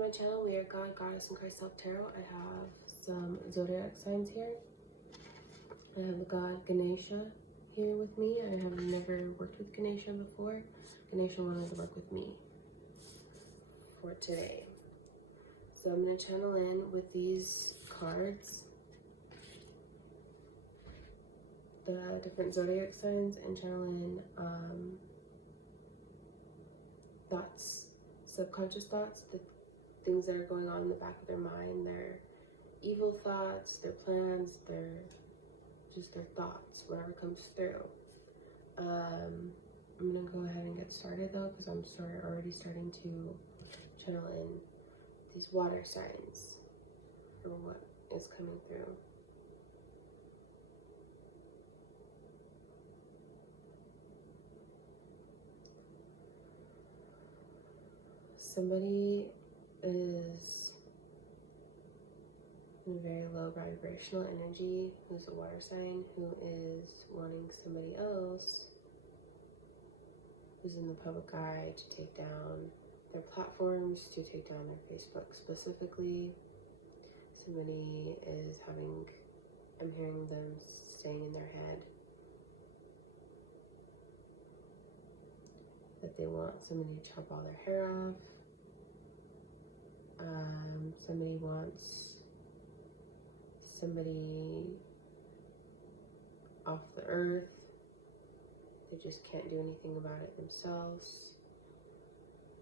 to my channel. We are God, Goddess, and Christ Self Tarot. I have some zodiac signs here. I have the god Ganesha here with me. I have never worked with Ganesha before. Ganesha wanted to work with me for today. So I'm going to channel in with these cards, the different zodiac signs, and channel in thoughts, subconscious thoughts, the things that are going on in the back of their mind, their evil thoughts, their plans, just their thoughts, whatever comes through. I'm gonna go ahead and get started though, because I'm already starting to channel in these water signs for what is coming through. Somebody is in a very low vibrational energy, who's a water sign, who is wanting somebody else who's in the public eye to take down their platforms, to take down their Facebook specifically. Somebody is having, I'm hearing them saying in their head that they want somebody to chop all their hair off. Somebody wants somebody off the earth. They just can't do anything about it themselves.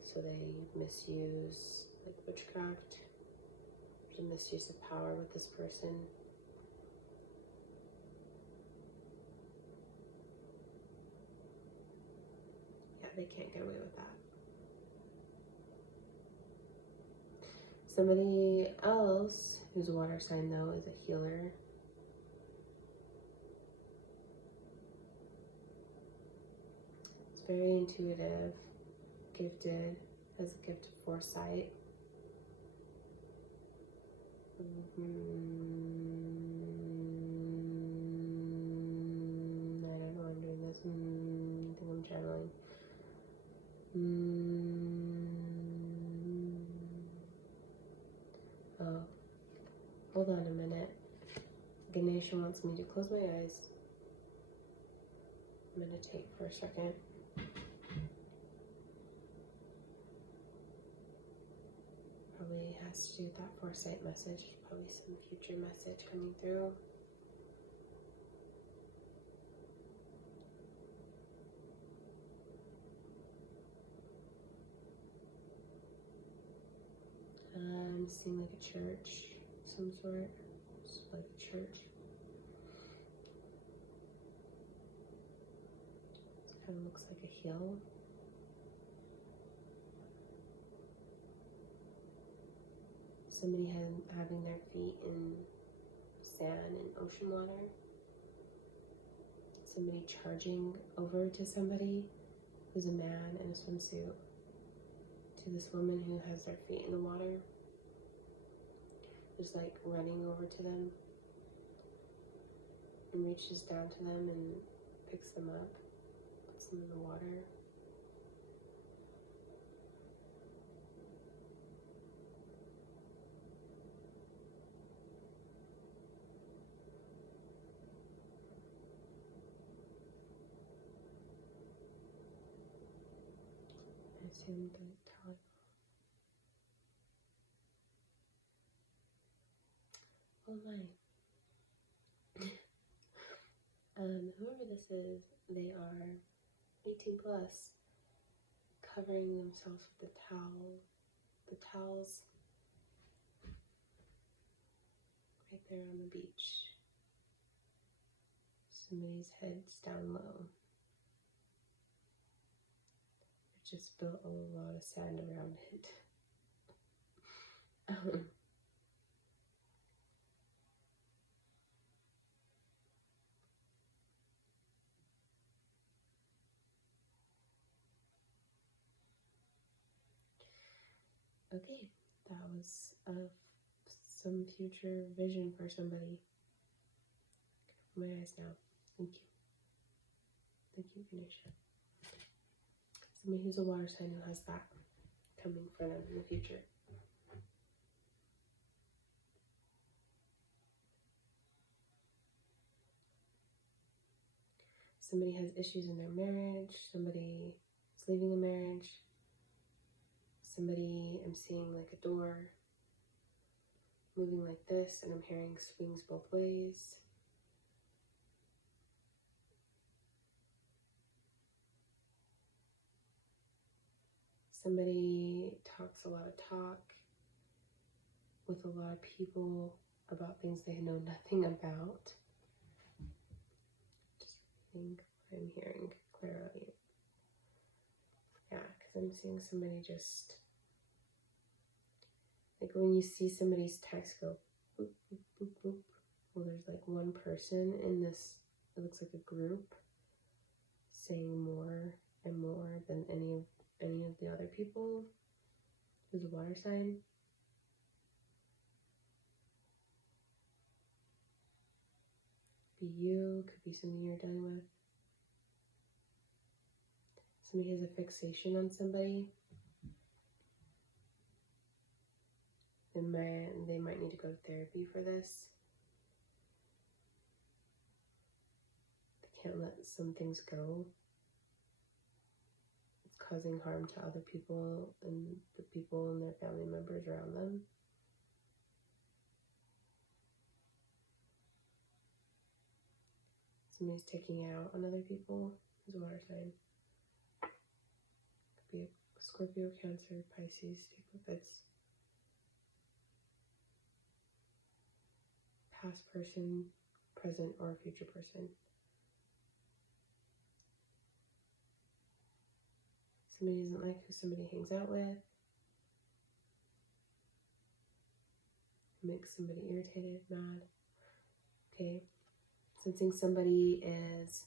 So they misuse like witchcraft. There's a misuse of power with this person. Yeah, they can't get away with that. Somebody else who's a water sign though is a healer. It's very intuitive, gifted, has a gift of foresight. I don't know why I'm doing this. I think I'm channeling. Oh, hold on a minute. Ganesha wants me to close my eyes. Meditate for a second. Probably has to do with that foresight message. Probably some future message coming through. I'm seeing like a church of some sort. Just like a church. It kind of looks like a hill. Somebody having their feet in sand and ocean water. Somebody charging over to somebody who's a man in a swimsuit, to this woman who has their feet in the water, just like running over to them, and reaches down to them and picks them up, puts them in the water. I assume the towel. Oh my. Whoever this is, they are 18 plus, covering themselves with the towel. The towel's right there on the beach. Somebody's head's down low. It just built a lot of sand around it. Okay, that was some future vision for somebody. My eyes now. Thank you. Thank you, Ganesha. Somebody who's a water sign who has that coming for them in the future. Somebody has issues in their marriage. Somebody is leaving a marriage. Somebody, I'm seeing like a door moving like this, and I'm hearing swings both ways. Somebody talks a lot of talk with a lot of people about things they know nothing about. Just reading what I'm hearing clearly. Yeah, because I'm seeing somebody just, like when you see somebody's text go boop, boop, boop, boop. Well, there's like one person in this, it looks like a group, saying more and more than any of the other people. Who's a water sign. Be you, could be something you're dealing with. Somebody has a fixation on somebody. They might need to go to therapy for this. They can't let some things go. It's causing harm to other people and the people and their family members around them. Somebody's taking it out on other people. Who's a water sign. Could be a Scorpio, Cancer, Pisces. Take what that's past person, present, or future person. Somebody doesn't like who somebody hangs out with. Makes somebody irritated, mad. Okay. Sensing somebody is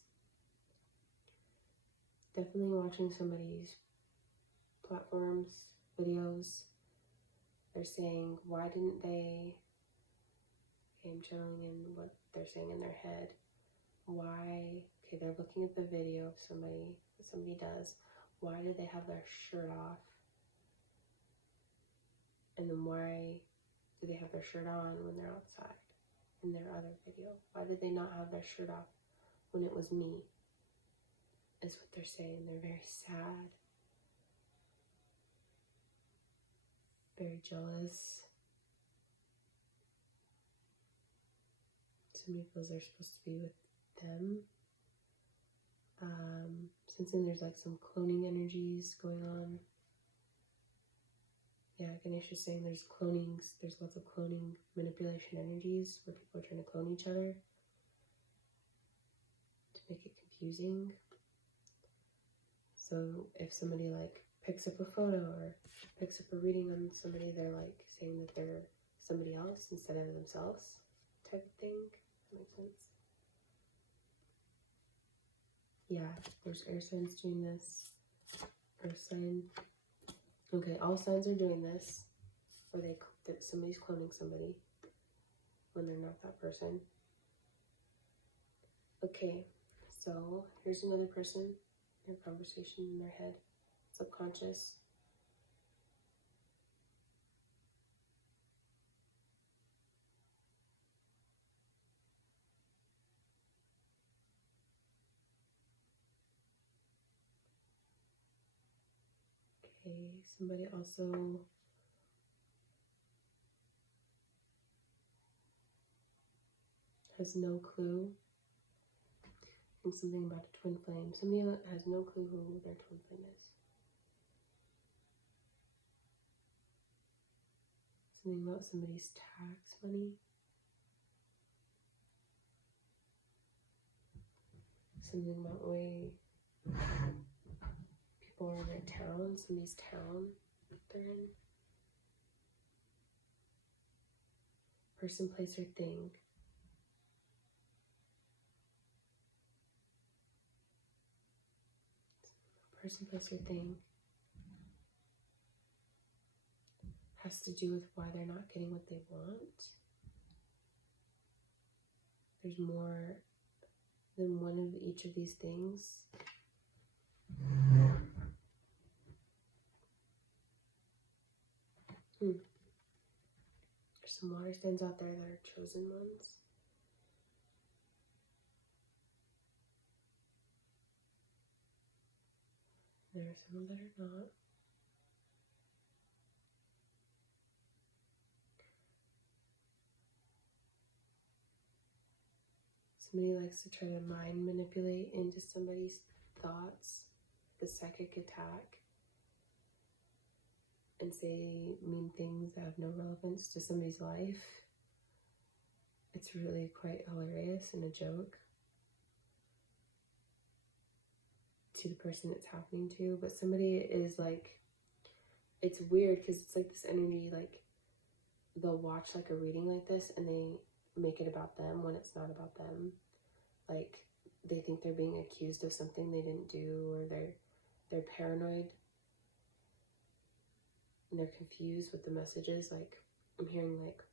definitely watching somebody's platforms, videos. They're saying, why didn't they, okay, I'm channeling in what they're saying in their head. Why, okay, they're looking at the video of somebody, what somebody does. Why did they have their shirt off? And then why do they have their shirt on when they're outside in their other video? Why did they not have their shirt off when it was me? Is what they're saying. They're very sad. Very jealous. Somebody feels they're supposed to be with them. Sensing there's like some cloning energies going on. Yeah, Ganesh is saying there's clonings, there's lots of cloning manipulation energies where people are trying to clone each other to make it confusing. So if somebody like picks up a photo or picks up a reading on somebody, they're like saying that they're somebody else instead of themselves type of thing. That makes sense. Yeah, there's air signs doing this. Earth sign. Okay, all signs are doing this. Or that somebody's cloning somebody when they're not that person. Okay, so here's another person in a conversation in their head. Subconscious. Okay, somebody also has no clue. And something about a twin flame. Somebody has no clue who their twin flame is. Something about somebody's tax money. Something about way people are in their town, somebody's town they're in. Person, place, or thing. Person, place, or thing has to do with why they're not getting what they want. There's more than one of each of these things. There's some water signs out there that are chosen ones. There are some that are not. Somebody likes to try to mind manipulate into somebody's thoughts, the psychic attack, and say mean things that have no relevance to somebody's life. It's really quite hilarious and a joke to the person it's happening to. But somebody is like, it's weird because it's like this energy, like they'll watch like a reading like this and they make it about them when it's not about them. Like they think they're being accused of something they didn't do, or they're paranoid and they're confused with the messages. Like I'm hearing like,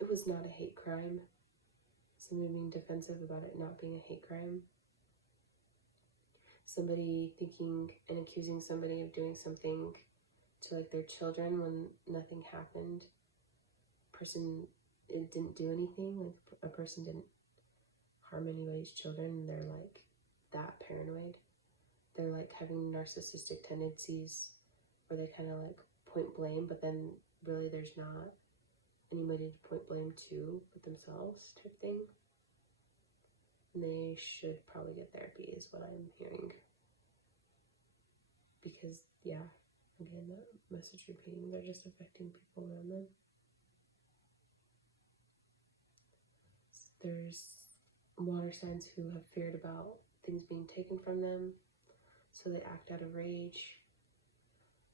it was not a hate crime. Somebody being defensive about it not being a hate crime. Somebody thinking and accusing somebody of doing something to like their children when nothing happened. Person, it didn't do anything. Like a person didn't harm anybody's children, and they're like that paranoid. They're like having narcissistic tendencies where they kind of like point blame, but then really there's not anybody to point blame to but themselves, type thing. And they should probably get therapy is what I'm hearing. Because, yeah, again, that message repeating, they're just affecting people around them. There's water signs who have feared about things being taken from them, so they act out of rage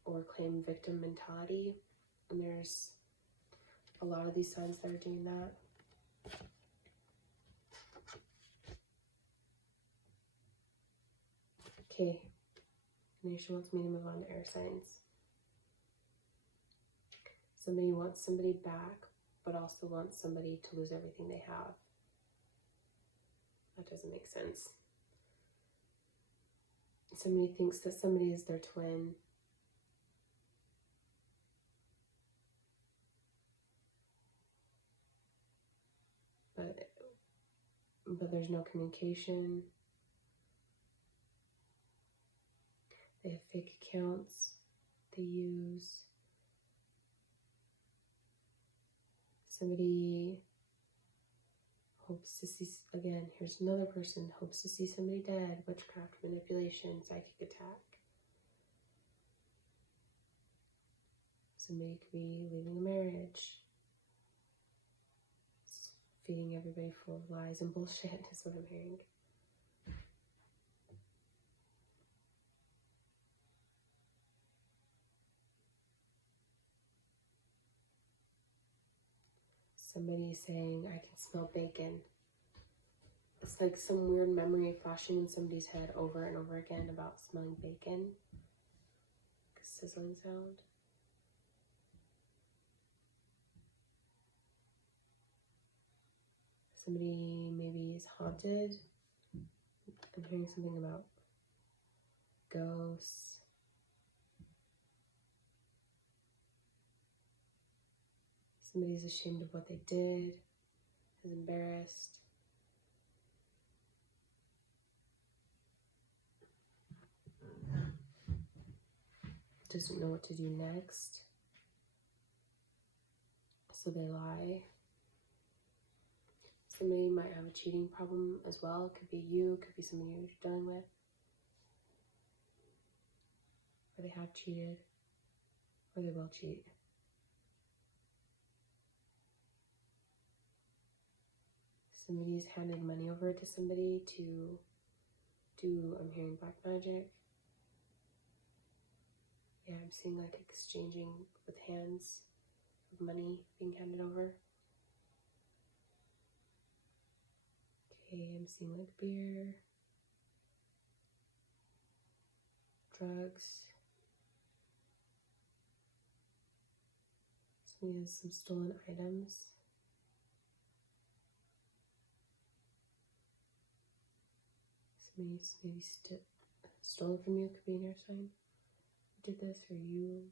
or claim victim mentality. And there's a lot of these signs that are doing that. Okay, Nation wants me to move on to air signs. Somebody wants somebody back, but also wants somebody to lose everything they have. That doesn't make sense. Somebody thinks that somebody is their twin. But there's no communication. They have fake accounts they use. Somebody hopes to see, again, here's another person, hopes to see somebody dead, witchcraft, manipulation, psychic attack. Somebody could be leaving a marriage, feeding everybody full of lies and bullshit is what I'm hearing. Somebody saying, I can smell bacon. It's like some weird memory flashing in somebody's head over and over again about smelling bacon. Like a sizzling sound. Somebody maybe is haunted. I'm hearing something about ghosts. Somebody's ashamed of what they did, is embarrassed. Doesn't know what to do next. So they lie. Somebody might have a cheating problem as well. It could be you, could be somebody you're dealing with. Or they have cheated, or they will cheat. Somebody's handed money over to somebody to do, I'm hearing black magic. Yeah, I'm seeing like exchanging with hands of money being handed over. Okay, I'm seeing like beer, drugs. Somebody has some stolen items. Somebody's maybe stolen from you, could be an air sign. Who did this, or you?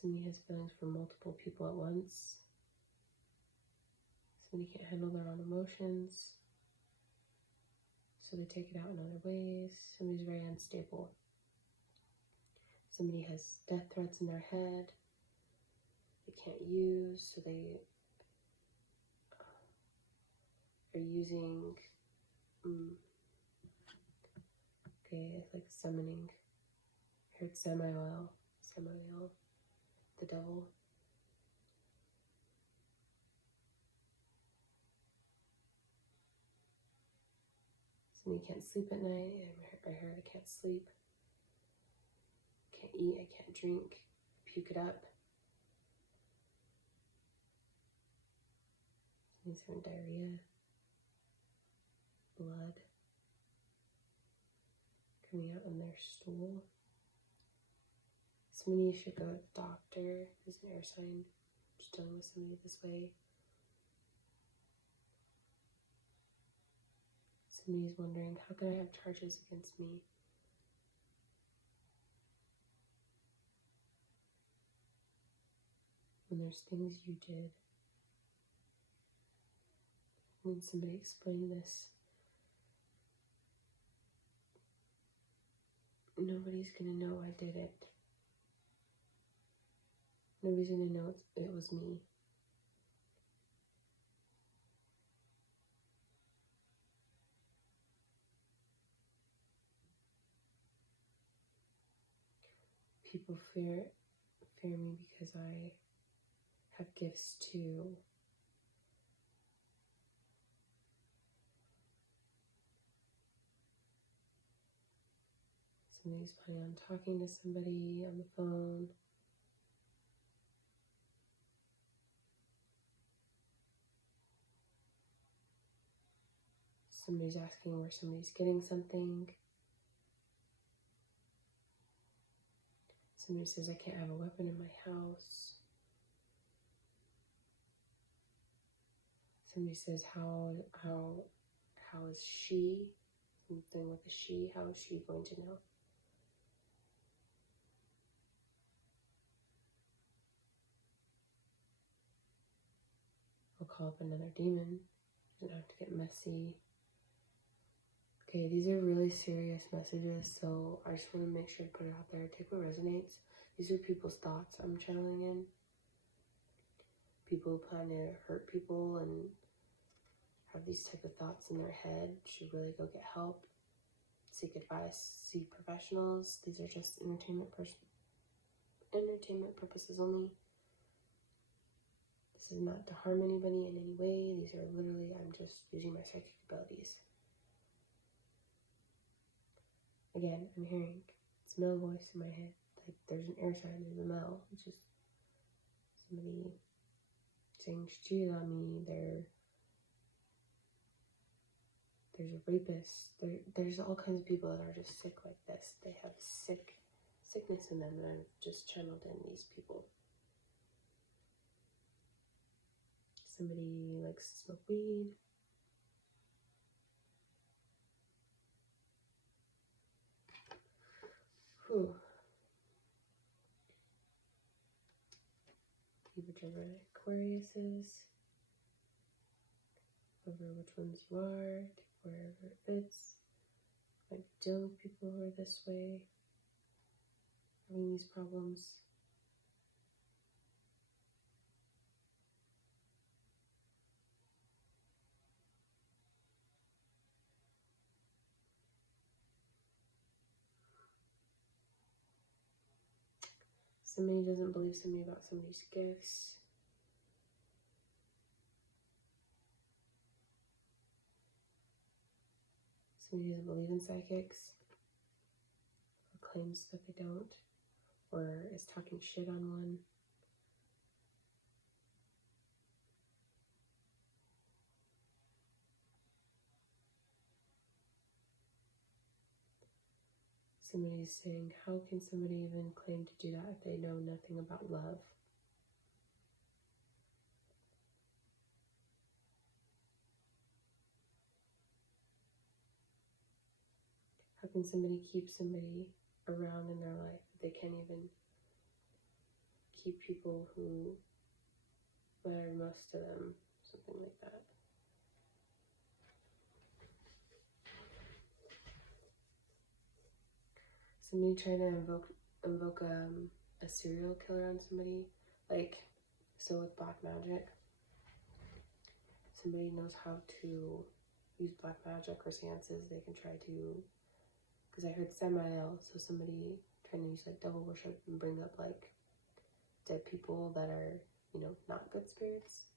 Somebody has feelings for multiple people at once. Somebody can't handle their own emotions, so they take it out in other ways. Somebody's very unstable. Somebody has death threats in their head they can't use, so they are using, like summoning. I heard Samael, the devil. Somebody can't sleep at night. I heard they can't sleep. Can't eat, I can't drink. Puke it up. Somebody's having diarrhea. Blood coming out on their stool. Somebody should go to the doctor who's an air sign, just dealing with somebody this way. Somebody's wondering, how can I have charges against me? When there's things you did. When somebody explained this, nobody's gonna know I did it. Nobody's gonna know it was me. People fear me because I have gifts too. Somebody's planning on talking to somebody on the phone. Somebody's asking where somebody's getting something. Somebody says I can't have a weapon in my house. Somebody says how is she? Something with a she. How is she going to know? I'll call up another demon. Doesn't have to get messy. Okay, these are really serious messages, so I just want to make sure to put it out there. Take what resonates. These are people's thoughts I'm channeling in. People who plan to hurt people and have these type of thoughts in their head should really go get help. Seek advice. See professionals. These are just entertainment purposes only. This is not to harm anybody in any way. These are literally, I'm just using my psychic abilities. Again, I'm hearing it's male voice in my head. Like there's an air sign, there's a male, which is somebody saying she cheated on me. There's a rapist. There's all kinds of people that are just sick like this. They have sickness in them, and I've just channeled in these people. Somebody likes to smoke weed. Whew. Whichever Aquariuses, over which ones you are, wherever it fits. Might be dealing with people who are this way, having these problems. Somebody doesn't believe somebody about somebody's gifts. Somebody doesn't believe in psychics, or claims that they don't, or is talking shit on one. Somebody's saying, how can somebody even claim to do that if they know nothing about love? How can somebody keep somebody around in their life if they can't even keep people who matter most to them? something like that. Somebody trying to invoke a serial killer on somebody, like, so with black magic, somebody knows how to use black magic or seances, they can try to, because I heard Samael, so somebody trying to use like devil worship and bring up like dead people that are, you know, not good spirits.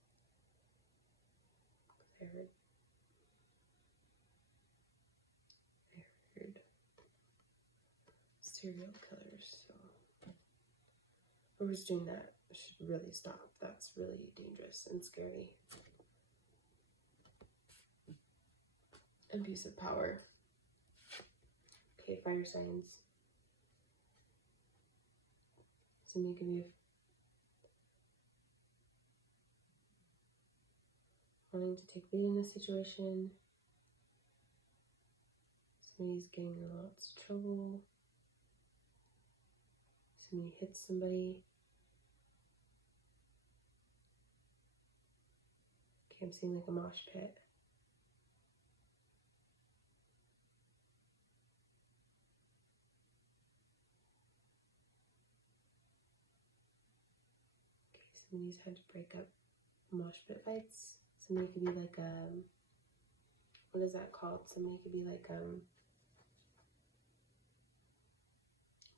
I heard serial killers, so whoever's doing that should really stop. That's really dangerous and scary. Abuse of power. Okay, fire signs. Somebody could be wanting to take lead in a situation. Somebody's getting in lots of trouble. Somebody hits somebody. Okay, I'm seeing like a mosh pit. Okay, somebody's had to break up mosh pit fights. Somebody could be like what is that called? Somebody could be like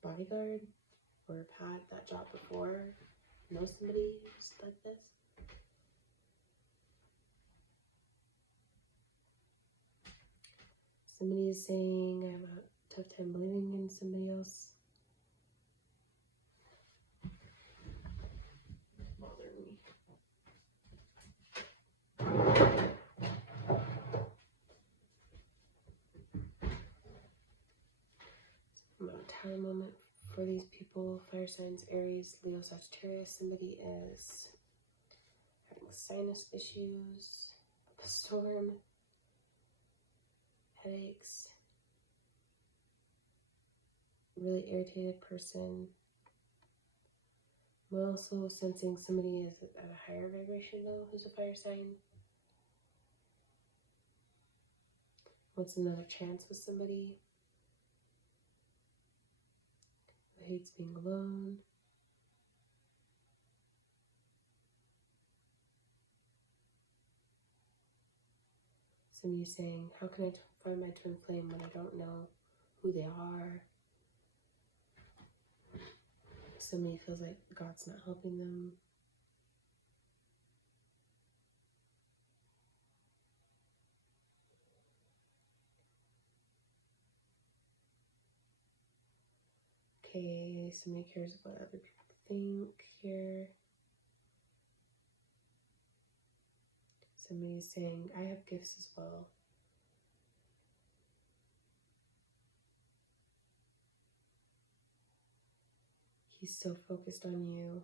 bodyguard or had that job before. Know somebody just like this. Somebody is saying I have a tough time believing in somebody else. Bothering me. I'm out of time moment for these people. Fire signs, Aries, Leo, Sagittarius. Somebody is having sinus issues, a storm, headaches, really irritated person. I'm also sensing somebody is at a higher vibration though, who's a fire sign. Wants another chance with somebody. Who hates being alone. Somebody's saying, how can I find my twin flame when I don't know who they are? Somebody feels like God's not helping them. Okay, somebody cares about what other people think here. Somebody's saying, I have gifts as well. He's so focused on you.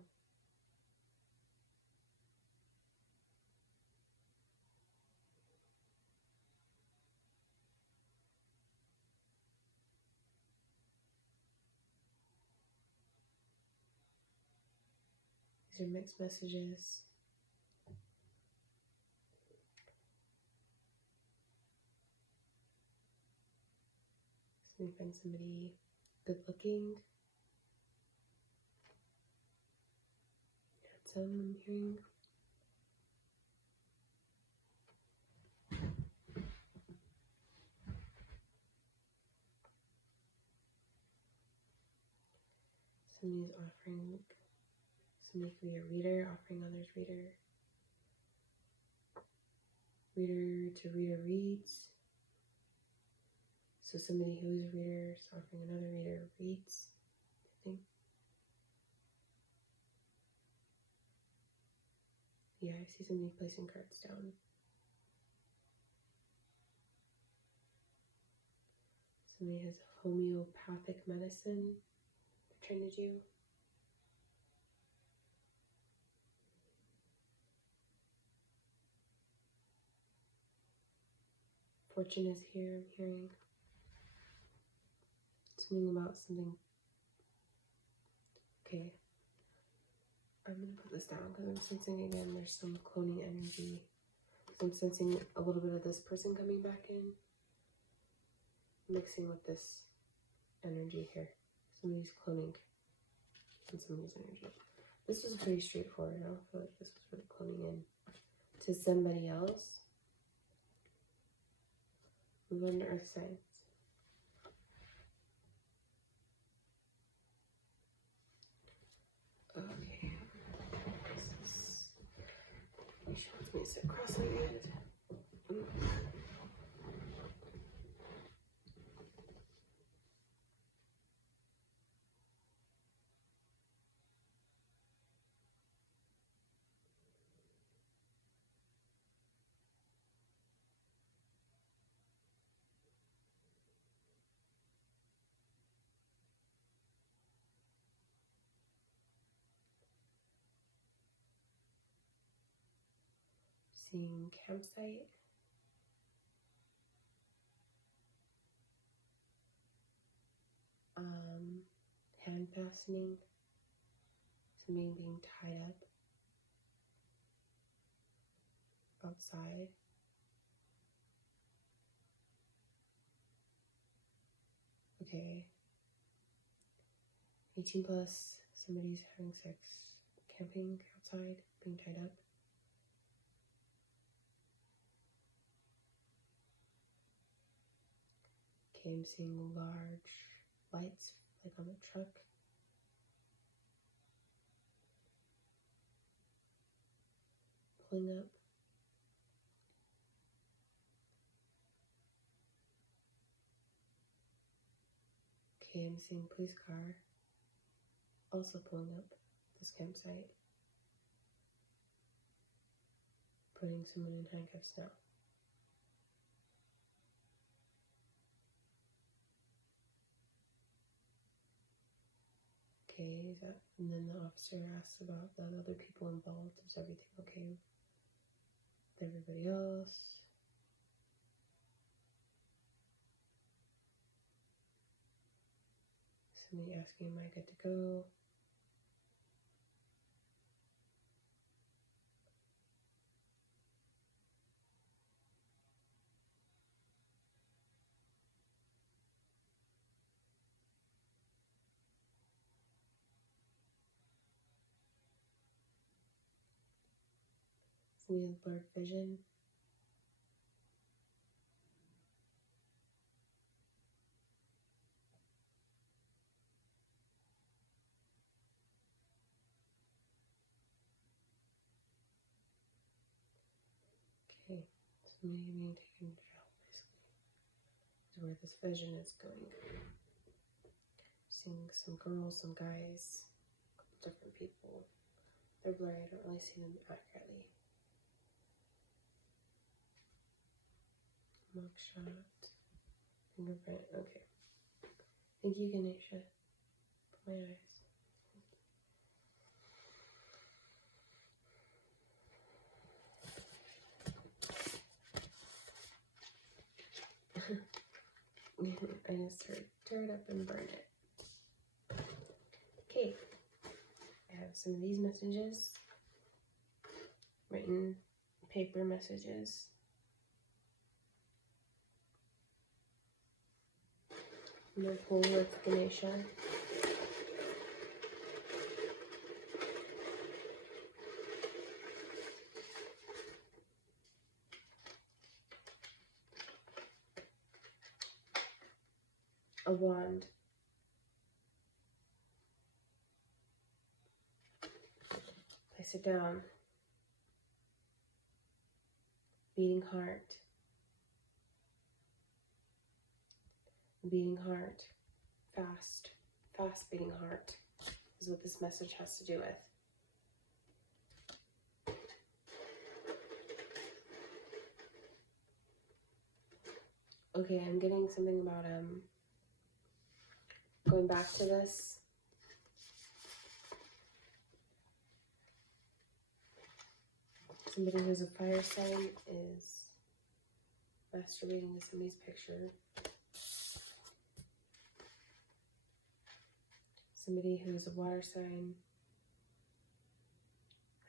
These are mixed messages. So we find somebody good looking. Handsome, I'm hearing. Somebody's offering, somebody could be a reader, offering others reader. Reader to reader reads. So somebody who is a reader is offering another reader reads, I think. Yeah, I see somebody placing cards down. Somebody has homeopathic medicine they're trying to do. Fortune is here, I'm hearing. Something about something. Okay. I'm going to put this down because I'm sensing again there's some cloning energy. I'm sensing a little bit of this person coming back in, mixing with this energy here. Somebody's cloning in somebody's energy. This was pretty straightforward. I don't feel like this was really cloning in to somebody else. Move on to earth signs. Okay. She wants me to sit cross-legged. Seeing campsite. Hand fastening. Somebody being tied up outside. Okay. 18 plus, somebody's having sex, camping outside, being tied up. Okay, I'm seeing large lights, like on the truck. Pulling up. Okay, I'm seeing police car also pulling up this campsite. Putting someone in handcuffs now. Okay, is that, and then the officer asks about the other people involved. Is everything okay with everybody else? Somebody asking, am I good to go? Somebody with blurred vision. Okay, somebody being taken to jail, basically, is where this vision is going. Seeing some girls, some guys, a couple different people. They're blurry, I don't really see them accurately. Mugshot, fingerprint, okay. Thank you, Ganesha. Put my eyes. I just tear it up and burn it. Okay, I have some of these messages, written paper messages. I'm going to pull with Ganesha. A wand. Place it down. Beating heart. Beating heart. Fast. Fast beating heart is what this message has to do with. Okay, I'm getting something about going back to this. Somebody who's a fire sign is masturbating to somebody's picture. Somebody who's a water sign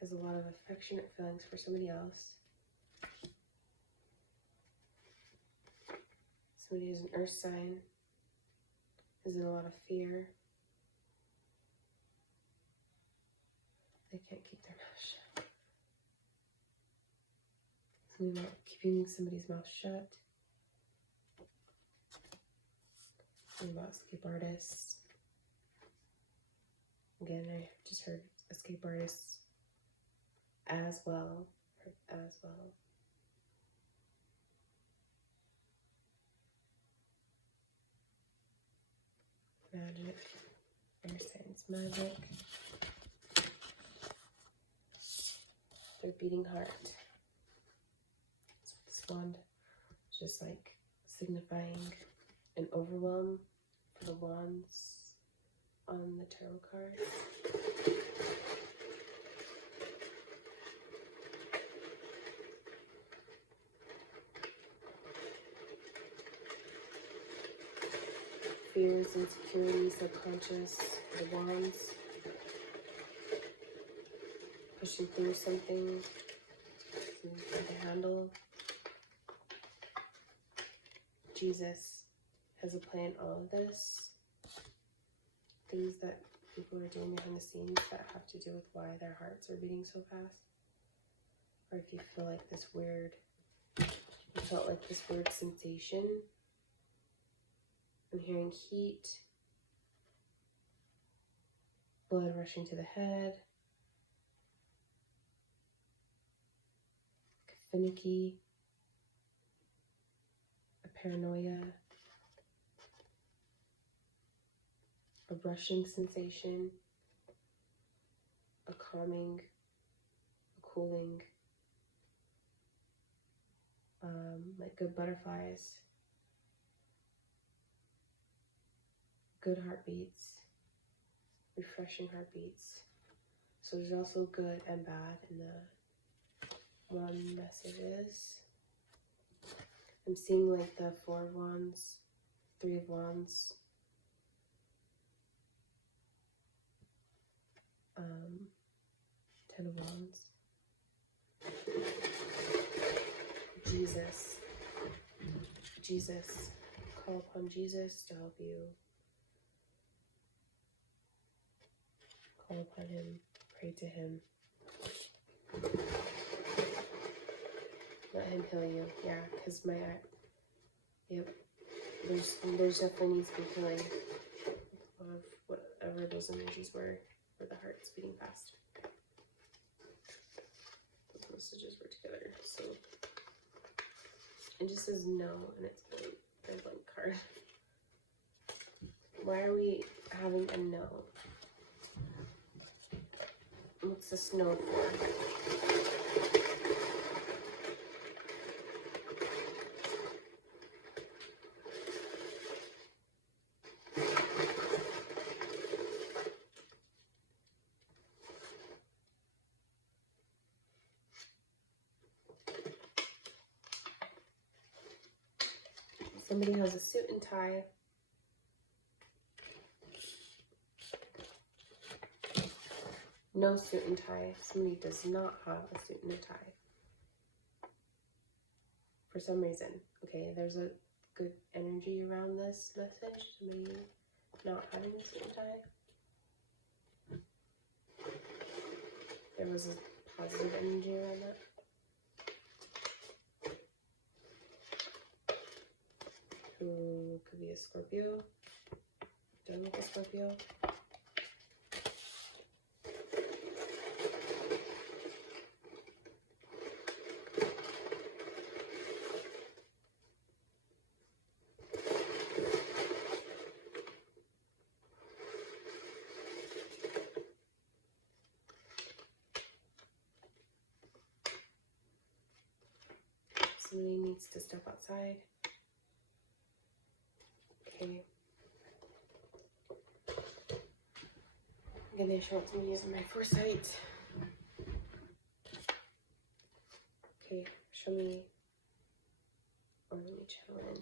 has a lot of affectionate feelings for somebody else. Somebody who's an earth sign is in a lot of fear. They can't keep their mouth shut. Something about keeping somebody's mouth shut. Something about escape artists. Again, I just heard escape artists as well. Magic. Air signs magic. Their beating heart. So this wand is just like signifying an overwhelm for the wands on the tarot card. Fears, insecurities, subconscious, the wands. Pushing through something to handle. Jesus has a plan in all of this. Things that people are doing behind the scenes that have to do with why their hearts are beating so fast. Or if you feel like this weird, you felt like this weird sensation. I'm hearing heat, blood rushing to the head, finicky, a paranoia, a rushing sensation, a calming, a cooling, like good butterflies, good heartbeats, refreshing heartbeats. So there's also good and bad in the wand messages. I'm seeing like the 4 of Wands, 3 of Wands, 10 of Wands. Jesus. Call upon Jesus to help you. Call upon him. Pray to him. Let him heal you. Yeah, because yep. There's definitely needs to be healing of whatever those energies were, where the heart's beating fast. Those messages were together, so it just says no, and it's a blank card. Why are we having a no? What's this no for? Somebody has a suit and tie. No suit and tie. Somebody does not have a suit and a tie. For some reason. Okay, there's a good energy around this message. Somebody not having a suit and tie. There was a positive energy around that. Who could be a Scorpio? Done with a Scorpio. Somebody needs to step outside. Okay. I'm gonna show it to me using my foresight. Okay, show me, or let me channel in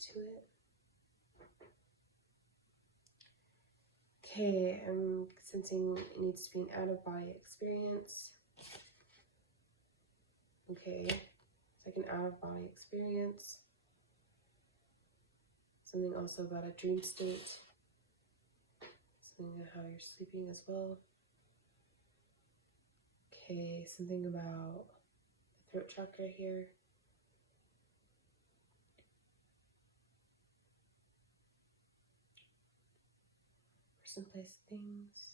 to it. Okay, I'm sensing it needs to be an out-of-body experience. Okay, it's like an out-of-body experience. Something also about a dream state. Something about how you're sleeping as well. Okay, something about the throat chakra here. Person, place, things.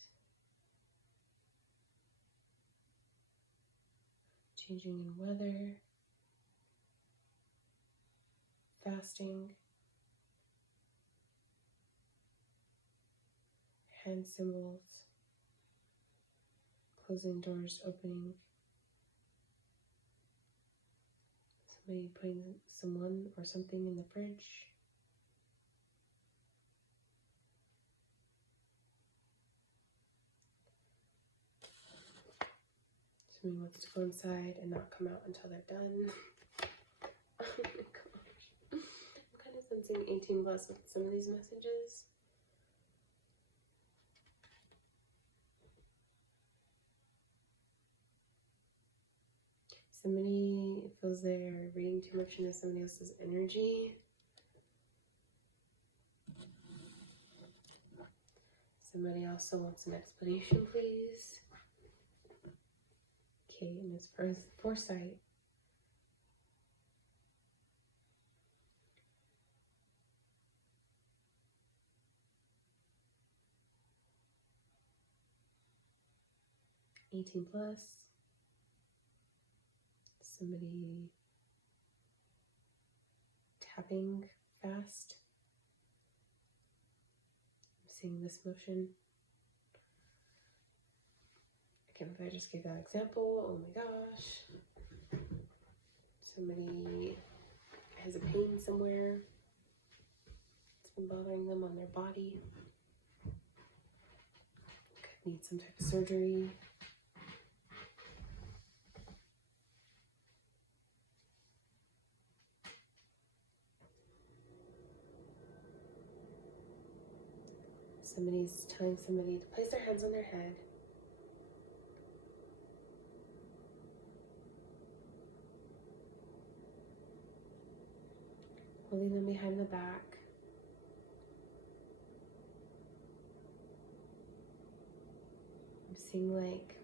Changing in weather. Fasting. Hand symbols. Closing doors, opening. Somebody putting someone or something in the fridge. Somebody wants to go inside and not come out until they're done. Oh my gosh. I'm kind of sensing 18 plus with some of these messages. Somebody feels they're reading too much into somebody else's energy. Somebody also wants an explanation, please. Okay, and as far as foresight. +18. Somebody tapping fast. I'm seeing this motion. Again, if I just gave that example, oh my gosh. Somebody has a pain somewhere. It's been bothering them on their body. Could need some type of surgery. Somebody's telling somebody to place their hands on their head. Holding them behind the back. I'm seeing like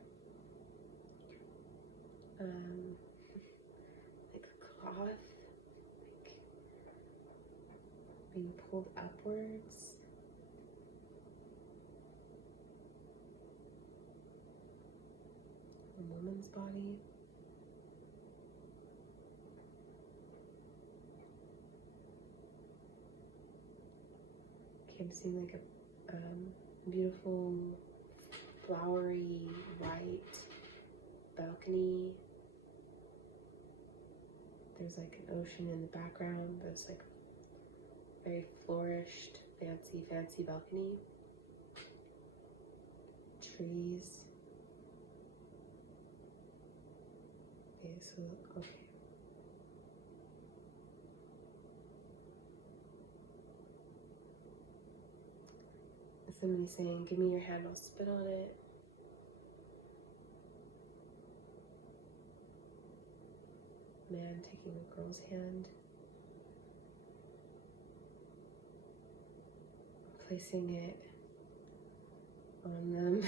a cloth like being pulled upwards. A woman's body. Okay, I'm seeing like a beautiful flowery white balcony. There's like an ocean in the background, but it's like very flourished, fancy balcony. Trees. Okay, so, okay. Somebody saying, give me your hand, I'll spit on it. Man taking a girl's hand. Placing it on them.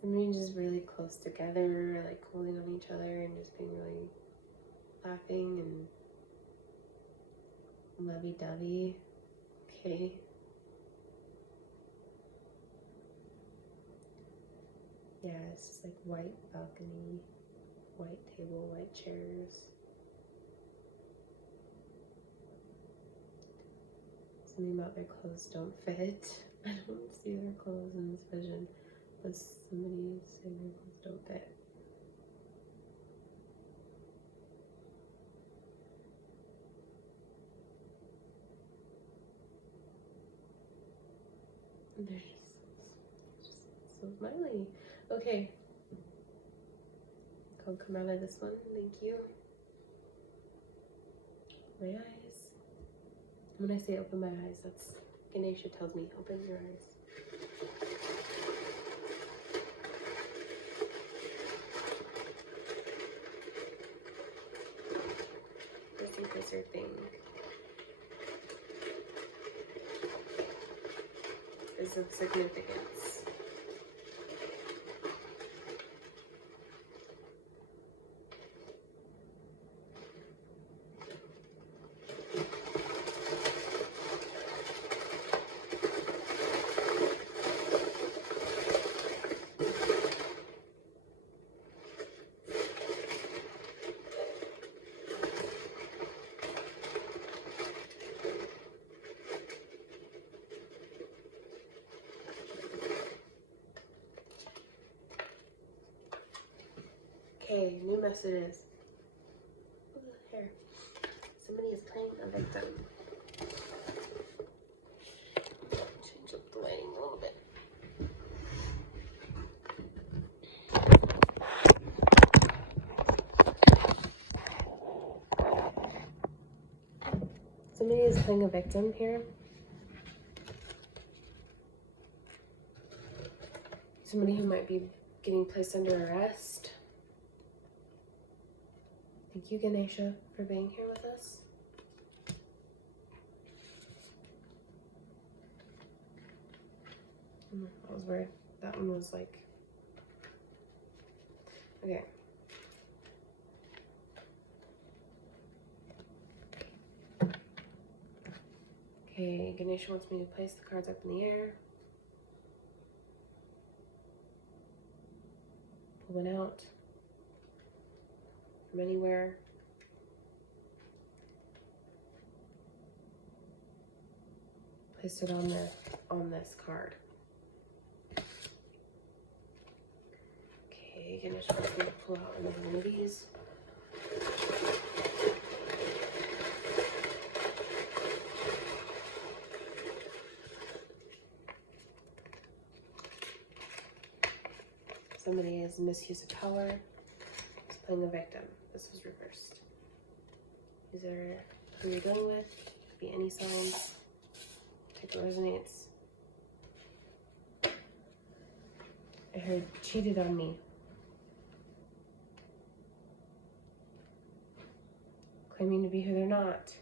Somebody just really close together, like holding on each other and just being really laughing and lovey-dovey. Okay. Yeah, it's just like white balcony, white table, white chairs. Something about their clothes don't fit. I don't see their clothes in this vision, but somebody saying their clothes don't fit. And they're just so smiley. Okay. I'll come out of this one. Thank you. My eyes. When I say open my eyes, that's Ganesha tells me open your eyes. lesser thing is of significance. Okay, new messages. Ooh, here. Somebody is playing a victim. Change up the lighting a little bit. Somebody is playing a victim here. Somebody who might be getting placed under arrest. Thank you, Ganesha, for being here with us. That was weird. That one was like... Okay. Okay, Ganesha wants me to place the cards up in the air. Pull one out from anywhere. Place it on this card. Okay, Ganesha wants me to pull out another one of these. Somebody is misuse of power. Is playing a victim. This was reversed. These are who you're dealing with. Could be any signs. Take what resonates. I heard cheated on me. Claiming to be who they're not.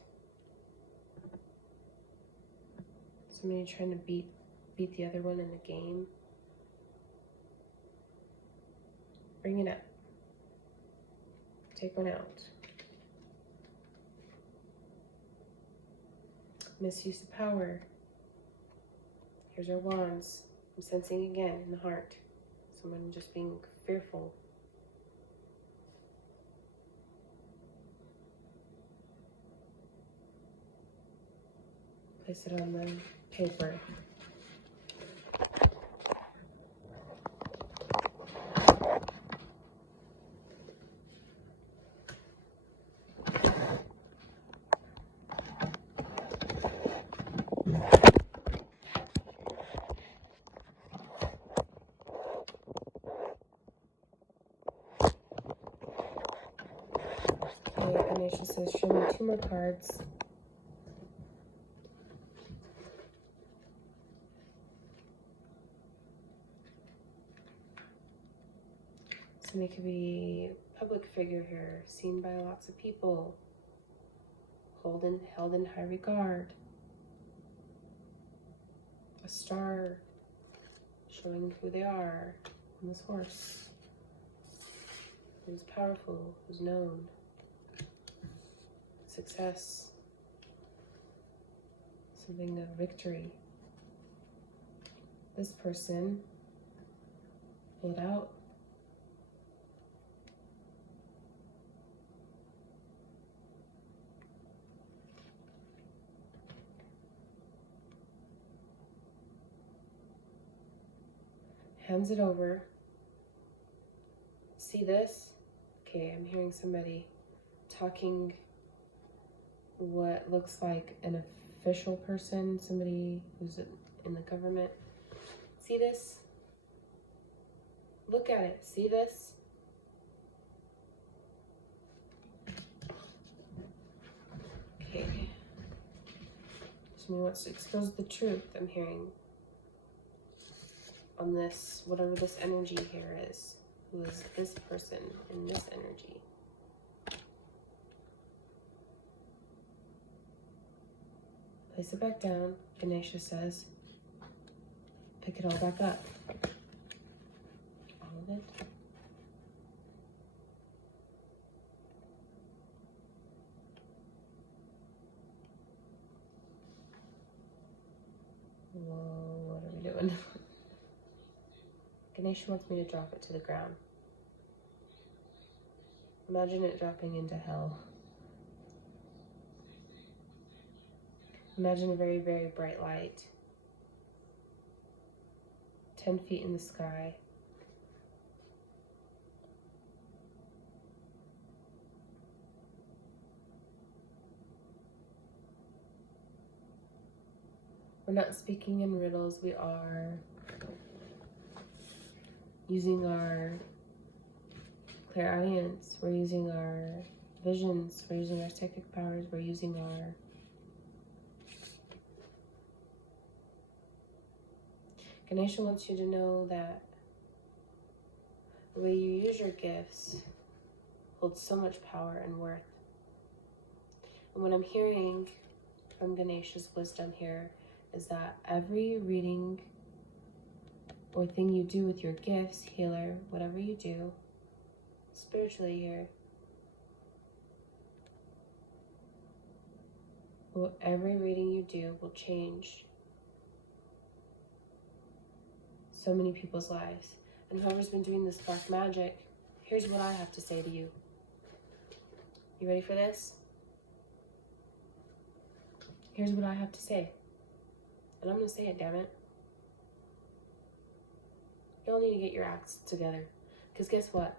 Somebody trying to beat the other one in the game. Bring it up. Take one out. Misuse of power. Here's our wands. I'm sensing again in the heart. Someone just being fearful. Place it on the paper. Ganesha says, show me 2 more cards. Somebody could be a public figure here, seen by lots of people, held in high regard. A star showing who they are on this horse. Who's powerful, who's known. Success, something of victory. This person, pull it out. Hands it over. See this? Okay, I'm hearing somebody talking what looks like an official person, somebody who's in the government. See this? Look at it. See this? Okay. Somebody wants to expose the truth, I'm hearing, on this, whatever this energy here is. Who is this person in this energy? Place it back down. Ganesha says, pick it all back up. All of it. Whoa, what are we doing? Ganesha wants me to drop it to the ground. Imagine it dropping into hell. Imagine a very, very bright light. 10 feet in the sky. We're not speaking in riddles. We are using our clairaudience. We're using our visions. We're using our psychic powers. We're using our Ganesha wants you to know that the way you use your gifts holds so much power and worth. And what I'm hearing from Ganesha's wisdom here is that every reading or thing you do with your gifts, healer, whatever you do, spiritually here, every reading you do will change so many people's lives. And whoever's been doing this black magic, here's what I have to say to you. You ready for this? Here's what I have to say. And I'm going to say it, damn it. Y'all need to get your acts together. Because guess what?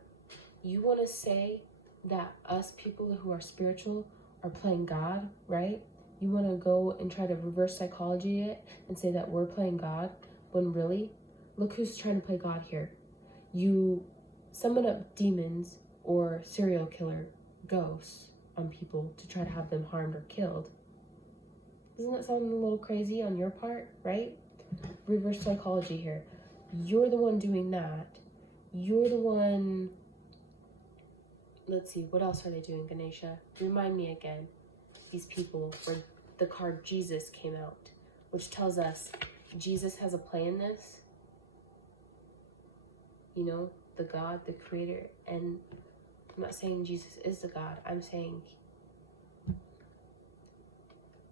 You want to say that us people who are spiritual are playing God, right? You want to go and try to reverse psychology it and say that we're playing God, when really, look who's trying to play God here. You summon up demons or serial killer ghosts on people to try to have them harmed or killed. Doesn't that sound a little crazy on your part, right? Reverse psychology here. You're the one doing that. You're the one... Let's see, what else are they doing, Ganesha? Remind me again. These people, where the card Jesus came out, which tells us Jesus has a play in this. You know, the God, the creator. And I'm not saying Jesus is the God. I'm saying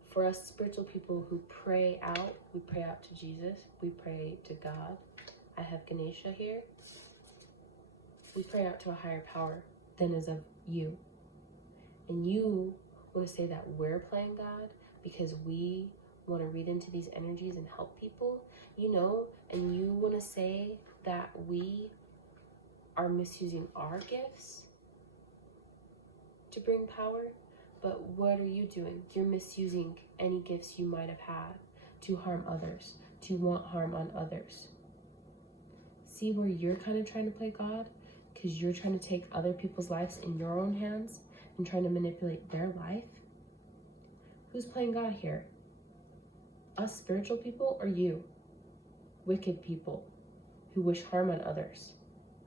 for us spiritual people who pray out, we pray out to Jesus. We pray to God. I have Ganesha here. We pray out to a higher power than is of you. And you want to say that we're playing God because we want to read into these energies and help people, you know, and you want to say that we are misusing our gifts to bring power. But what are you doing? You're misusing any gifts you might have had to harm others, to want harm on others. See where you're kind of trying to play God? Because you're trying to take other people's lives in your own hands and trying to manipulate their life? Who's playing God here? Us spiritual people or you? Wicked people who wish harm on others.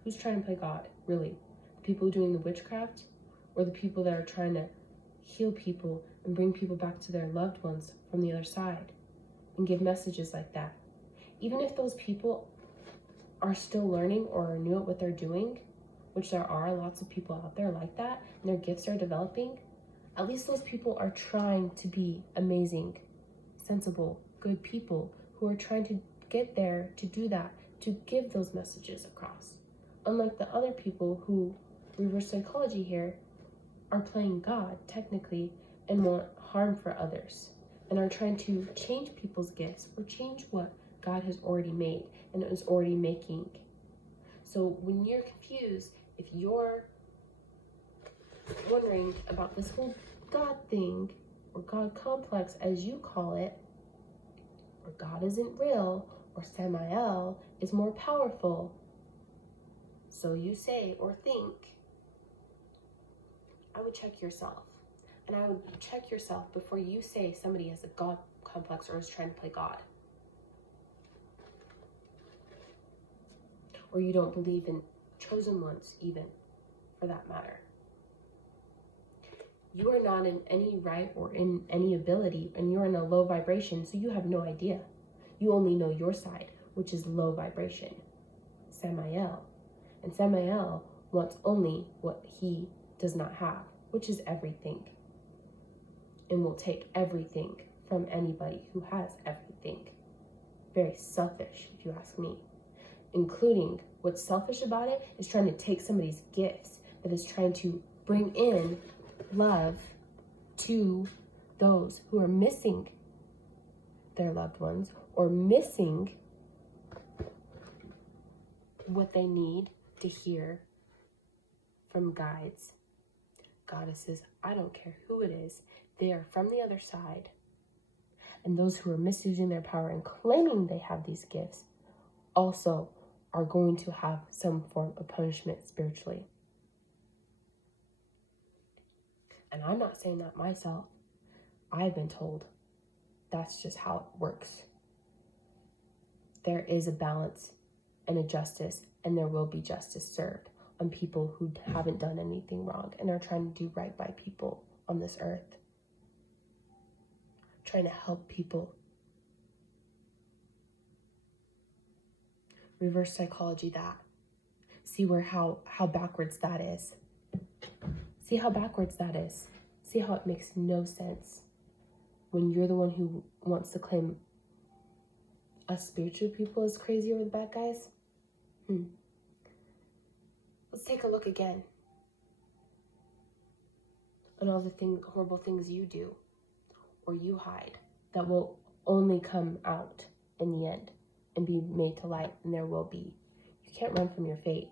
Who's trying to play God, really? The people doing the witchcraft or the people that are trying to heal people and bring people back to their loved ones from the other side and give messages like that? Even if those people are still learning or are new at what they're doing, which there are lots of people out there like that, and their gifts are developing, at least those people are trying to be amazing, sensible, good people who are trying to get there to do that, to give those messages across. Unlike the other people who, reverse psychology here, are playing God, technically, and want harm for others, and are trying to change people's gifts or change what God has already made and is already making. So when you're confused, if you're wondering about this whole God thing, or God complex as you call it, or God isn't real, or Samael is more powerful, so you say or think, I would check yourself. And I would check yourself before you say somebody has a God complex or is trying to play God. Or you don't believe in chosen ones, even, for that matter. You are not in any right or in any ability, and you're in a low vibration, so you have no idea. You only know your side, which is low vibration. Samael. And Samael wants only what he does not have, which is everything. And will take everything from anybody who has everything. Very selfish, if you ask me. Including, what's selfish about it is trying to take somebody's gifts, that is trying to bring in love to those who are missing their loved ones or missing what they need to hear from guides, goddesses. I don't care who it is. They are from the other side. And those who are misusing their power and claiming they have these gifts also are going to have some form of punishment spiritually. And I'm not saying that myself. I've been told that's just how it works. There is a balance and a justice, and there will be justice served on people who haven't done anything wrong and are trying to do right by people on this earth. Trying to help people. Reverse psychology that. See how backwards that is. See how backwards that is. See how it makes no sense when you're the one who wants to claim us spiritual people as crazy or the bad guys. Let's take a look again on all the horrible things you do or you hide that will only come out in the end and be made to light, and there will be. You can't run from your fate.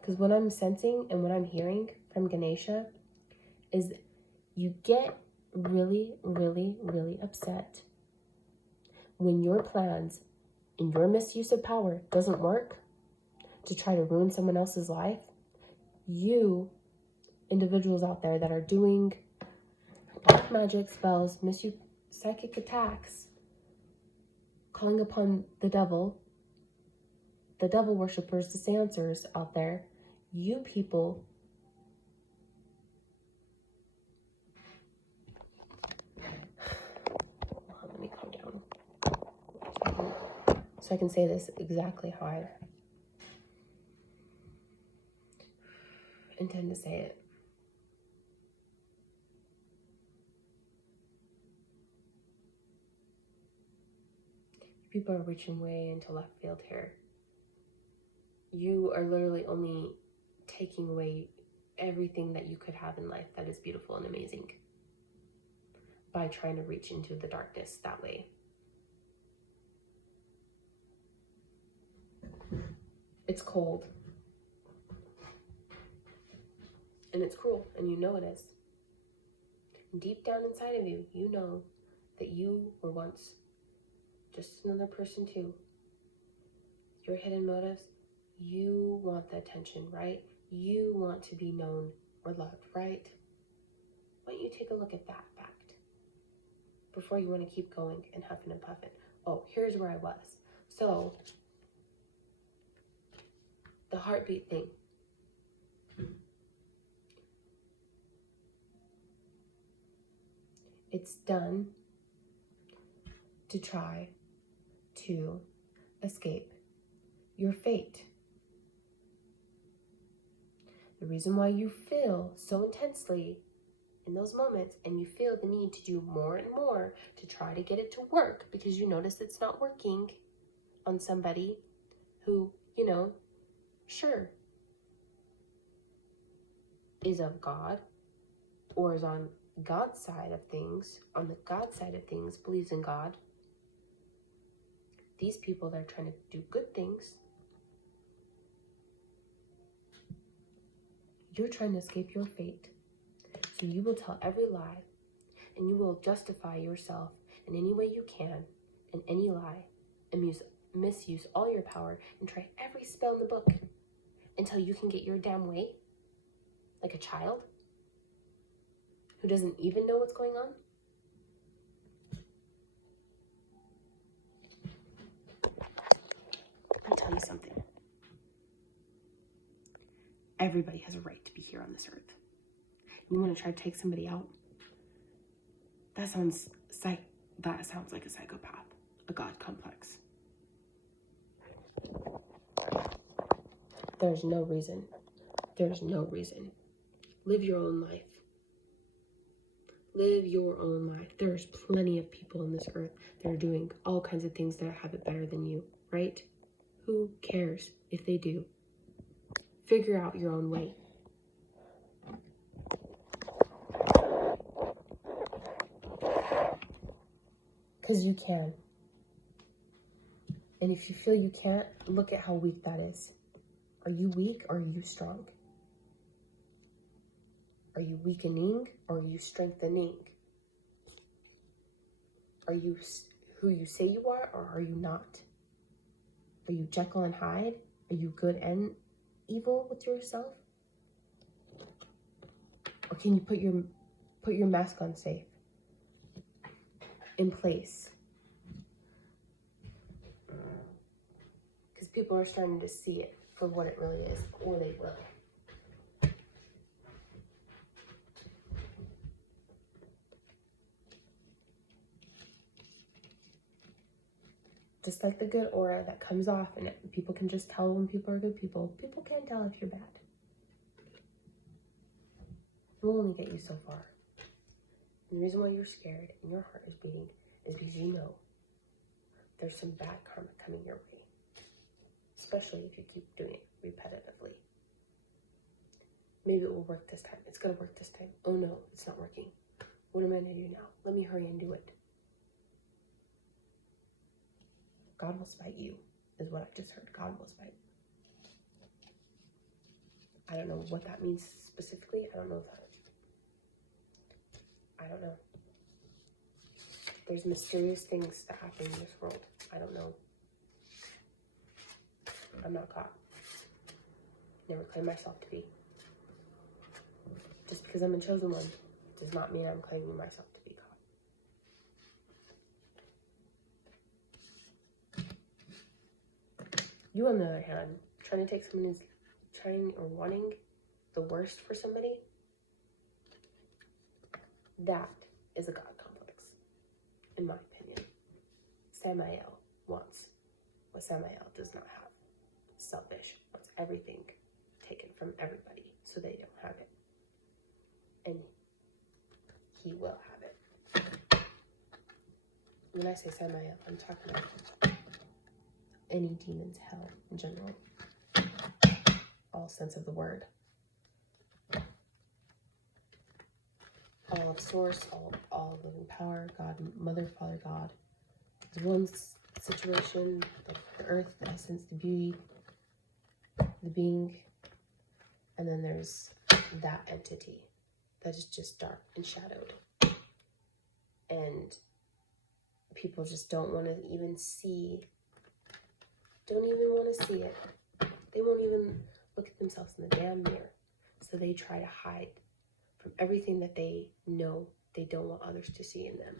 Because what I'm sensing and what I'm hearing from Ganesha is you get really, really, really upset when your plans and your misuse of power doesn't work to try to ruin someone else's life. You individuals out there that are doing black magic spells, misuse psychic attacks, calling upon the devil worshippers, the seancers out there, you people let me calm down so I can say this exactly how I intend to say it. People are reaching way into left field here. You are literally only taking away everything that you could have in life that is beautiful and amazing by trying to reach into the darkness that way. It's cold. And it's cruel, and you know it is. Deep down inside of you, you know that you were once just another person too. Your hidden motives, you want the attention, right? You want to be known or loved, right? Why don't you take a look at that fact before you want to keep going and huffing and puffing? Oh, here's where I was. So, the heartbeat thing. It's done to try to escape your fate. The reason why you feel so intensely in those moments and you feel the need to do more and more to try to get it to work because you notice it's not working on somebody who, sure, is of God or is on God's side of things, on the God side of things, believes in God. These people that are trying to do good things, you're trying to escape your fate. So you will tell every lie and you will justify yourself in any way you can, in any lie, and misuse all your power and try every spell in the book until you can get your damn way, like a child who doesn't even know what's going on. I'll tell you something. Everybody has a right to be here on this earth. You want to try to take somebody out? That sounds like a psychopath, a God complex. There's no reason. There's no reason. Live your own life. Live your own life. There's plenty of people on this earth that are doing all kinds of things that have it better than you, right? Who cares if they do? Figure out your own way. Because you can. And if you feel you can't, look at how weak that is. Are you weak or are you strong? Are you weakening or are you strengthening? Are you who you say you are or are you not? Are you Jekyll and Hyde? Are you good and evil with yourself? Or can you put your mask on safe? In place? Because people are starting to see it for what it really is, or they will. Just like the good aura that comes off, and people can just tell when people are good people. People can't tell if you're bad. It will only get you so far. And the reason why you're scared and your heart is beating is because you know there's some bad karma coming your way. Especially if you keep doing it repetitively. Maybe it will work this time. It's going to work this time. Oh no, it's not working. What am I going to do now? Let me hurry and do it. God will spite you, is what I just heard. God will spite. I don't know what that means specifically. I don't know There's mysterious things that happen in this world. I don't know. I'm not God. Never claim myself to be. Just because I'm a chosen one does not mean I'm claiming myself to be God. You, on the other hand, trying to take someone who's trying or wanting the worst for somebody, that is a God complex, in my opinion. Samael wants what Samael does not have. Selfish, wants everything taken from everybody so they don't have it. And he will have it. When I say Samael, I'm talking about any demon's hell in general. All sense of the word. All of source, all of living power, God, Mother, Father, God. There's one situation, like the earth, the essence, the beauty, the being, and then there's that entity that is just dark and shadowed. And people just don't want to even see, don't even want to see it. They won't even look at themselves in the damn mirror. So they try to hide from everything that they know they don't want others to see in them.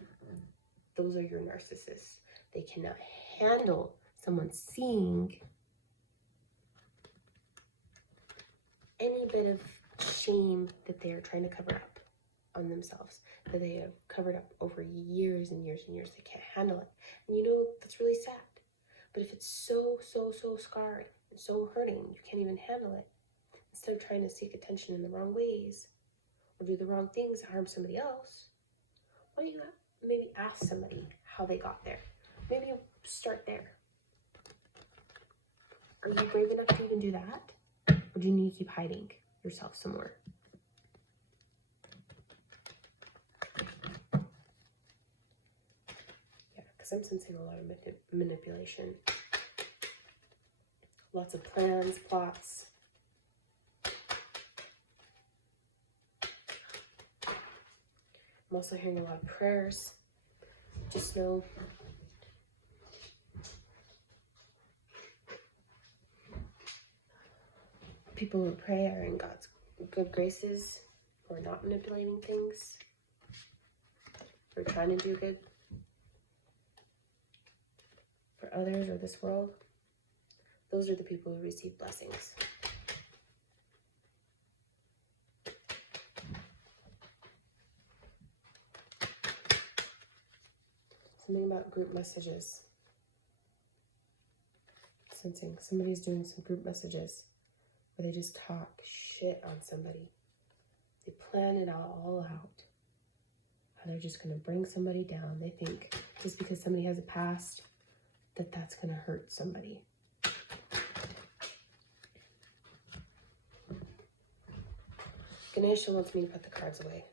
Those are your narcissists. They cannot handle someone seeing any bit of shame that they are trying to cover up on themselves, that they have covered up over years and years and years. They can't handle it. And you know, that's really sad. But if it's so scarred and so hurting, you can't even handle it, instead of trying to seek attention in the wrong ways or do the wrong things to harm somebody else, why don't you maybe ask somebody how they got there? Maybe you start there. Are you brave enough to even do that? Or do you need to keep hiding yourself somewhere? Yeah, because I'm sensing a lot of manipulation. Lots of plans, plots. I'm also hearing a lot of prayers. Just know people who pray are in God's good graces, who are not manipulating things, who are trying to do good for others or this world. Those are the people who receive blessings. Something about group messages. Sensing somebody's doing some group messages where they just talk shit on somebody. They plan it all out. How they're just going to bring somebody down. They think just because somebody has a past, that's going to hurt somebody. Ganesha wants me to put the cards away.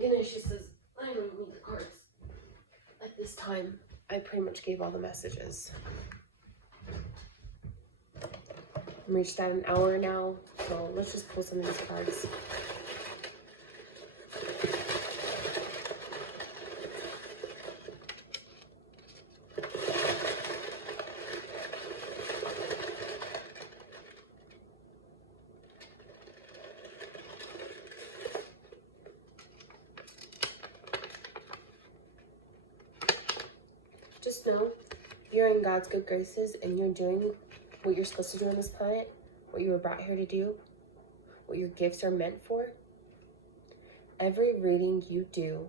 Ganesha says, I don't need the cards. At this time, I pretty much gave all the messages. I'm reached at an hour now, so let's just pull some of these cards. Just know you're in God's good graces and you're doing what you're supposed to do on this planet, what you were brought here to do, what your gifts are meant for. Every reading you do,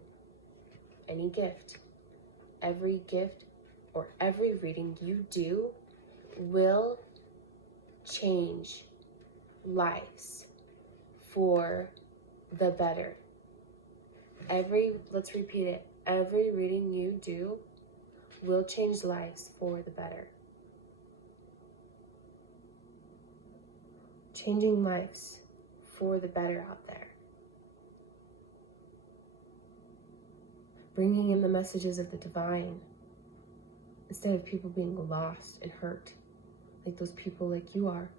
any gift, every gift or every reading you do will change lives for the better. Let's repeat it, every reading you do will change lives for the better. Changing lives for the better out there. Bringing in the messages of the divine instead of people being lost and hurt like those people like you are.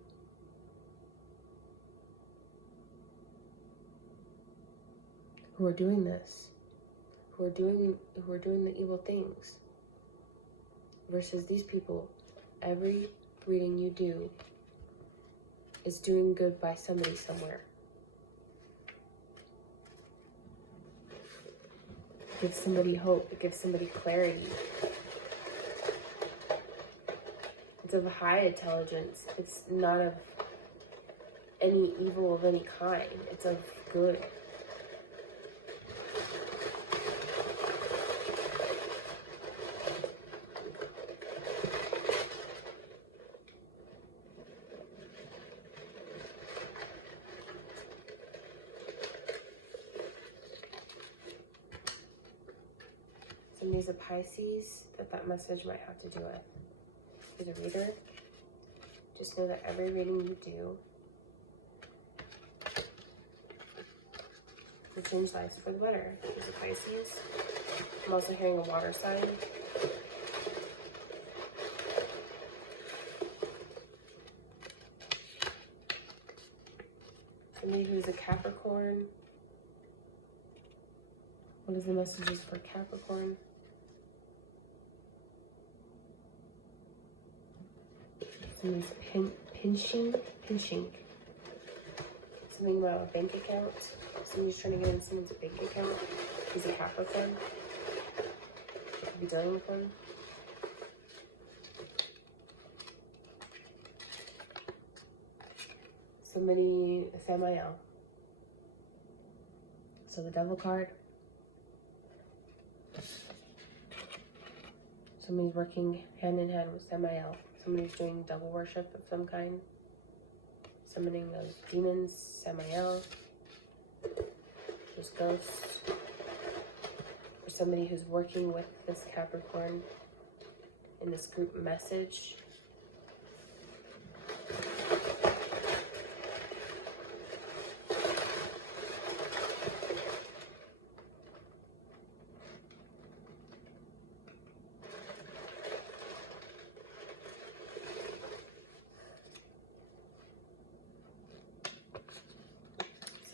Who are doing this, who are doing the evil things. Versus these people, every reading you do is doing good by somebody somewhere. It gives somebody hope. It gives somebody clarity. It's of high intelligence. It's not of any evil of any kind. It's of good. Somebody's a Pisces that message might have to do with. For the reader, just know that every reading you do will change lives for the better. There's a Pisces. I'm also hearing a water sign. Somebody who's a Capricorn. What is the messages for Capricorn? Somebody's pinching. Something about a bank account. Somebody's trying to get in someone's bank account. Who's a Capricorn. Could be dealing with one. Somebody, Samael. So the Devil card. Somebody's working hand in hand with Samael. Somebody's doing devil worship of some kind. Summoning those demons, Samael. Those ghosts. Or somebody who's working with this Capricorn in this group message.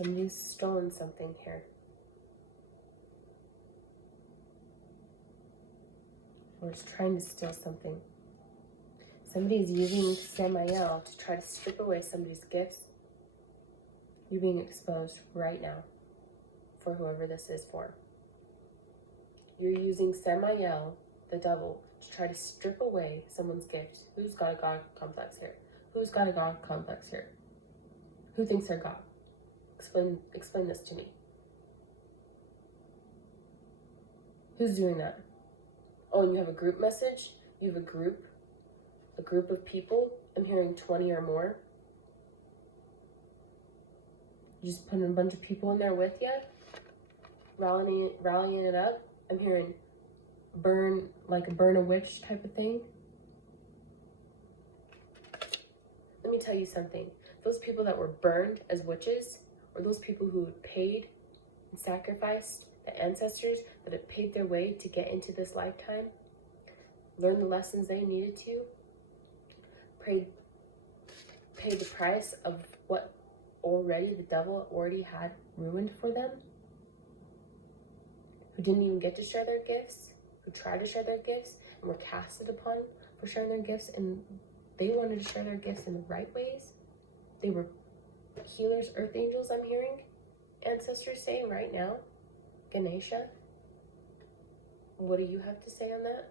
Somebody's stolen something here. Or is trying to steal something. Somebody's using Samael to try to strip away somebody's gifts. You're being exposed right now for whoever this is for. You're using Samael, the devil, to try to strip away someone's gifts. Who's got a God complex here? Who's got a God complex here? Who thinks they're God? Explain this to me. Who's doing that? Oh, and you have a group message? You have a group of people? I'm hearing 20 or more. You just putting a bunch of people in there with you? Rallying it up? I'm hearing burn a witch type of thing. Let me tell you something. Those people that were burned as witches were those people who had paid and sacrificed, the ancestors that had paid their way to get into this lifetime, learned the lessons they needed to, paid the price of what already the devil already had ruined for them, who didn't even get to share their gifts, who tried to share their gifts and were casted upon for sharing their gifts, and they wanted to share their gifts in the right ways. They were healers, earth angels, I'm hearing ancestors saying right now. Ganesha, what do you have to say on that?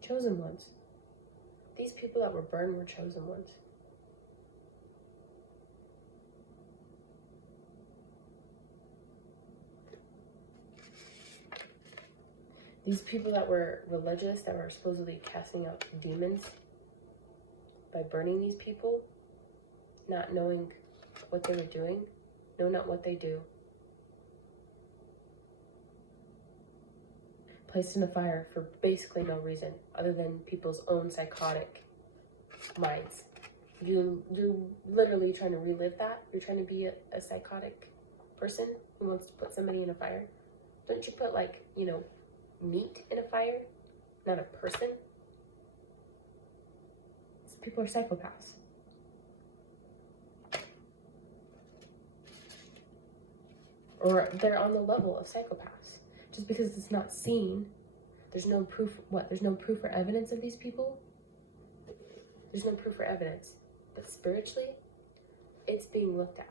Chosen ones. These people that were burned were chosen ones. These people that were religious, that were supposedly casting out demons by burning these people, not knowing what they were doing, know not what they do. Placed in a fire for basically no reason other than people's own psychotic minds. You're literally trying to relive that. You're trying to be a psychotic person who wants to put somebody in a fire. Don't you put meat in a fire, not a person? These people are psychopaths. Or they're on the level of psychopaths. Just because it's not seen, there's no proof. What? There's no proof or evidence of these people? There's no proof or evidence. But spiritually, it's being looked at.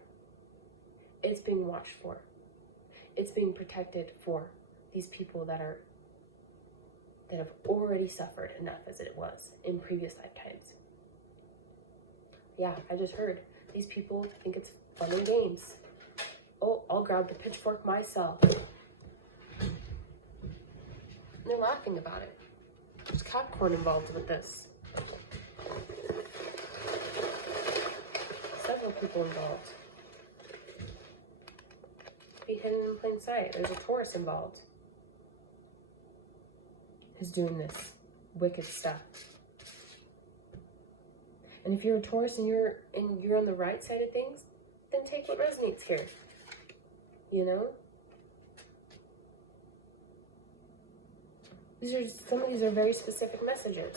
It's being watched for. It's being protected for these people that have already suffered enough as it was in previous lifetimes. Yeah, I just heard these people think it's fun and games. Oh, I'll grab the pitchfork myself. And they're laughing about it. There's Capricorn involved with this. Several people involved. Be hidden in plain sight. There's a Taurus involved. Who's doing this wicked stuff. And if you're a Taurus and you're on the right side of things, then take what resonates here. You know? Some of these are very specific messages.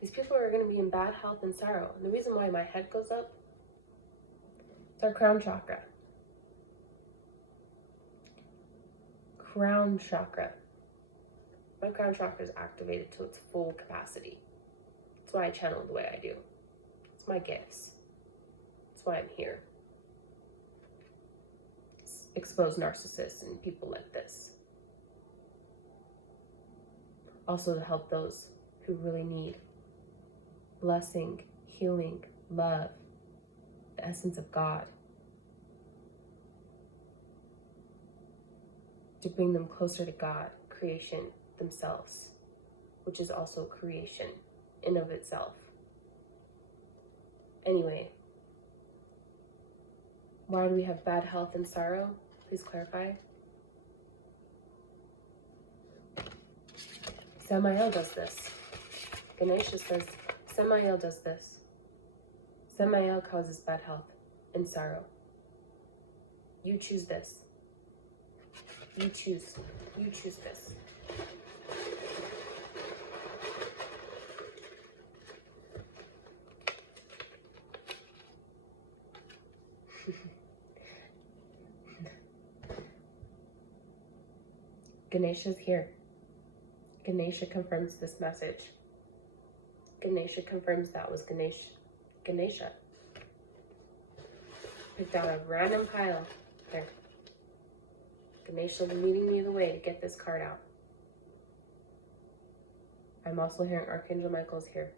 These people are going to be in bad health and sorrow. And the reason why my head goes up, it's our crown chakra. Crown chakra. My crown chakra is activated to its full capacity. That's why I channel the way I do. It's my gifts. That's why I'm here. Expose narcissists and people like this. Also to help those who really need blessing, healing, love, the essence of God. To bring them closer to God, creation themselves, which is also creation in of itself. Anyway, why do we have bad health and sorrow? Please clarify. Samael does this. Ganesha says, Samael does this. Samael causes bad health and sorrow. You choose this. You choose this. Ganesha's here. Ganesha confirms this message. Ganesha confirms that was Ganesha. Picked out a random pile. There. Ganesh shall be leading me the way to get this card out. I'm also hearing Archangel Michael's here.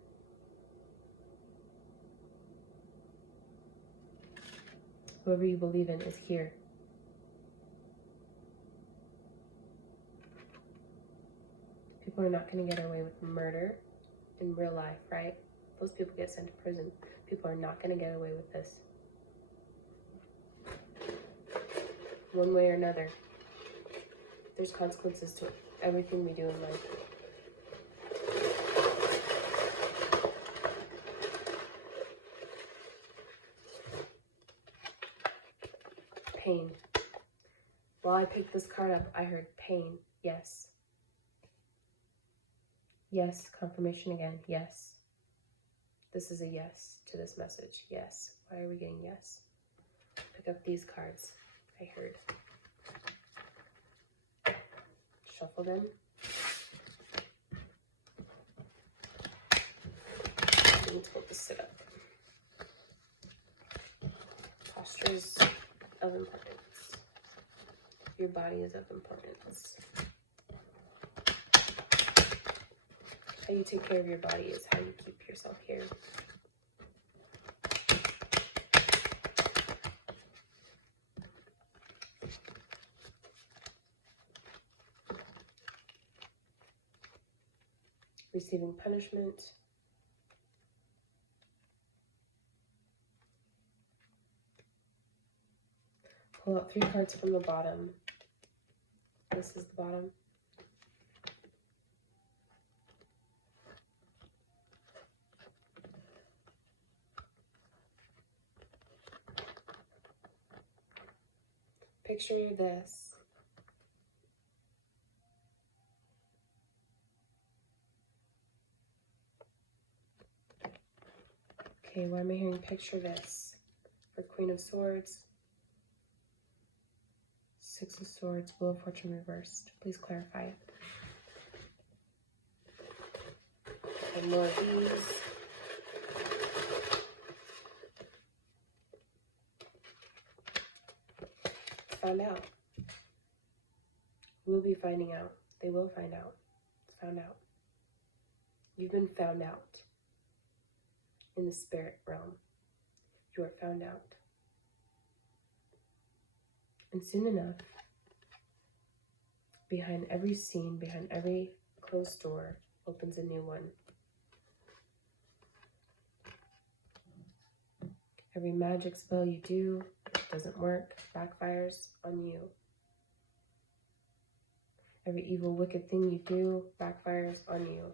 Whoever you believe in is here. People are not going to get away with murder in real life, right? Those people get sent to prison. People are not going to get away with this. One way or another. There's consequences to everything we do in life. Pain. While I picked this card up, I heard pain. Yes. Yes. Confirmation again. Yes. This is a yes to this message. Yes. Why are we getting yes? Pick up these cards. I heard. Shuffle them. I need to hold this sit up. Posture is of importance. Your body is of importance. How you take care of your body is how you keep yourself here. Receiving punishment. Pull out 3 cards from the bottom. This is the bottom. Picture this. Okay, why am I hearing picture this? For Queen of Swords, 6 of Swords, Wheel of Fortune reversed. Please clarify. And more of these. Found out. We'll be finding out. They will find out. It's found out. You've been found out. In the spirit realm. You are found out. And soon enough, behind every scene, behind every closed door, opens a new one. Every magic spell you do doesn't work, backfires on you. Every evil, wicked thing you do backfires on you.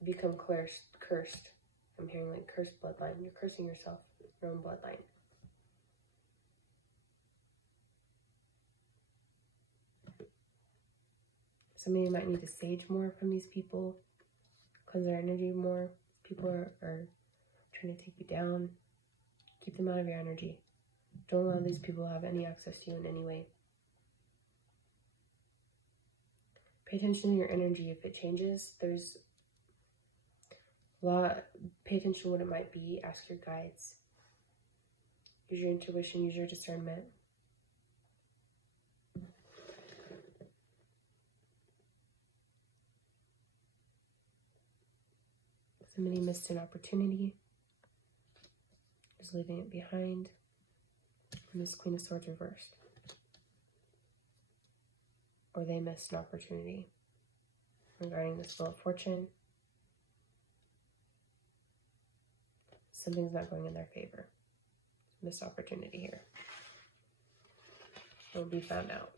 You become cursed. I'm hearing like cursed bloodline. You're cursing yourself, your own bloodline. Some of you might need to sage more from these people, cleanse their energy more. People are trying to take you down. Keep them out of your energy. Don't allow these people to have any access to you in any way. Pay attention to your energy. If it changes, there's pay attention to what it might be. Ask your guides. Use your intuition. Use your discernment. Somebody missed an opportunity. Just leaving it behind. And this Queen of Swords reversed. Or they missed an opportunity regarding this Wheel of Fortune. Something's not going in their favor. Missed opportunity here. It will be found out.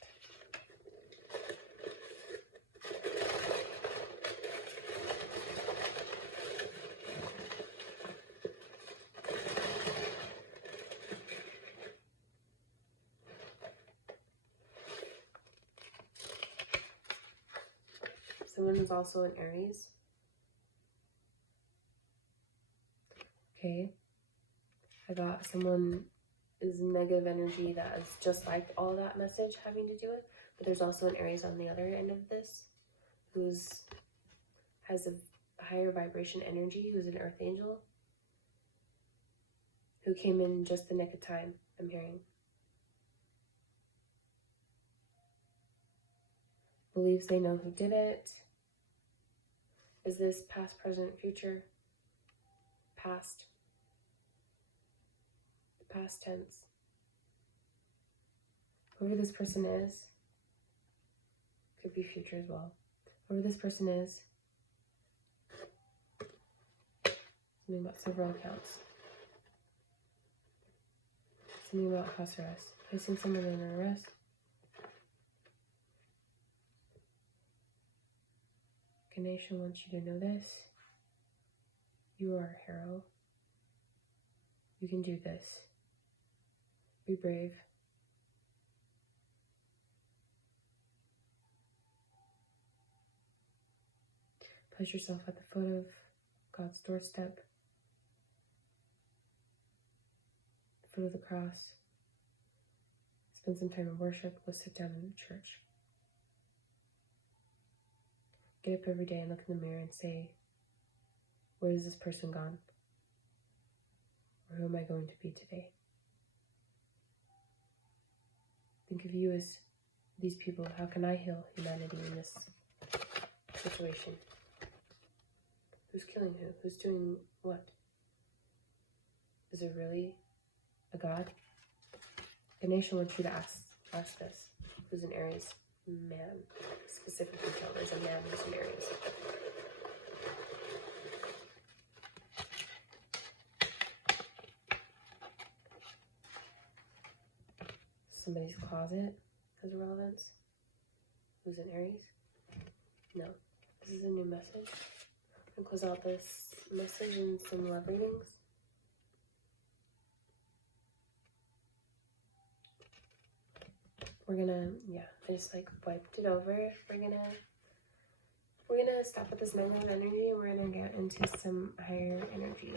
Someone is also in Aries. Okay. I got someone is negative energy that is just like all that message having to do it. But there's also an Aries on the other end of this has a higher vibration energy, who's an earth angel, who came in just the nick of time, I'm hearing. believes they know who did it. Is this past, present, future? Past. Past tense. Whoever this person is, could be future as well. Whoever this person is, something about several accounts. Something about house arrest. Placing someone under arrest. Ganesha wants you to know this. You are a hero. You can do this. Be brave. Place yourself at the foot of God's doorstep, the foot of the cross. Spend some time in worship. Go sit down in the church. Get up every day and look in the mirror and say, where has this person gone? Or who am I going to be today? Think of you as these people. How can I heal humanity in this situation? Who's killing who? Who's doing what? Is there really a God? Ganesha wants you to ask this. Who's an Aries? Man. Specifically tell there's a man who's an Aries. Somebody's closet has relevance. Who's an Aries? No. This is a new message. I'm going to close out this message and some love readings. We're gonna, I just like wiped it over. We're gonna stop with this negative energy and we're gonna get into some higher energy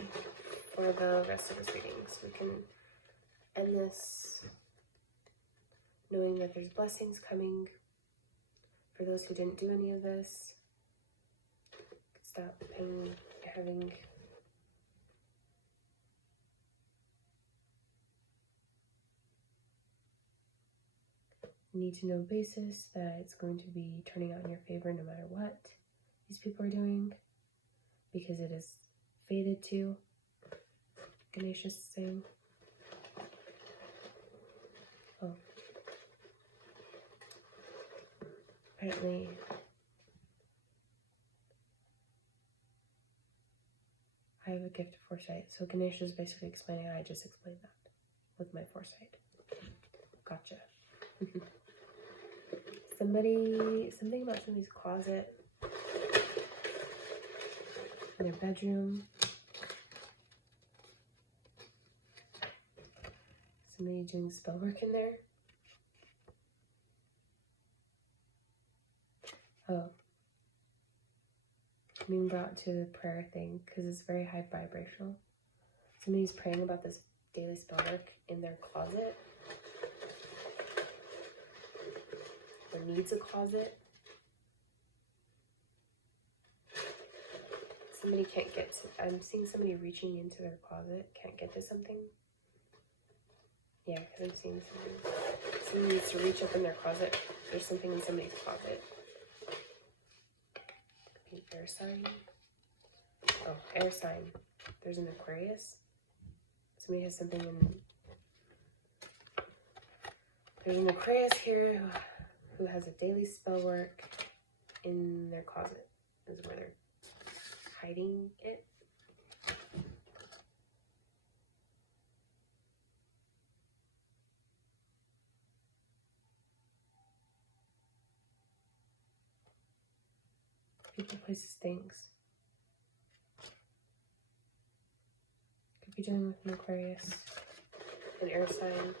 for the rest of this reading. So we can end this knowing that there's blessings coming for those who didn't do any of this. Stop having need to know basis that it's going to be turning out in your favor no matter what these people are doing, because it is fated to. Ganesha is saying. Oh. Apparently I have a gift of foresight. So Ganesha is basically explaining how I just explained that with my foresight. Gotcha. Something about somebody's closet, in their bedroom. Somebody doing spell work in there. Oh. Being brought to the prayer thing because it's very high vibrational. Somebody's praying about this daily spell work in their closet. Or needs a closet. Somebody can't get to, I'm seeing somebody reaching into their closet, can't get to something. Yeah, because I'm seeing somebody needs to reach up in their closet. There's something in somebody's closet. Could be air sign. Oh, air sign. There's an Aquarius. Somebody has something in, there's an Aquarius here who has a daily spell work in their closet. This is where they're hiding it. People, places, things. Could be dealing with an Aquarius, an air sign.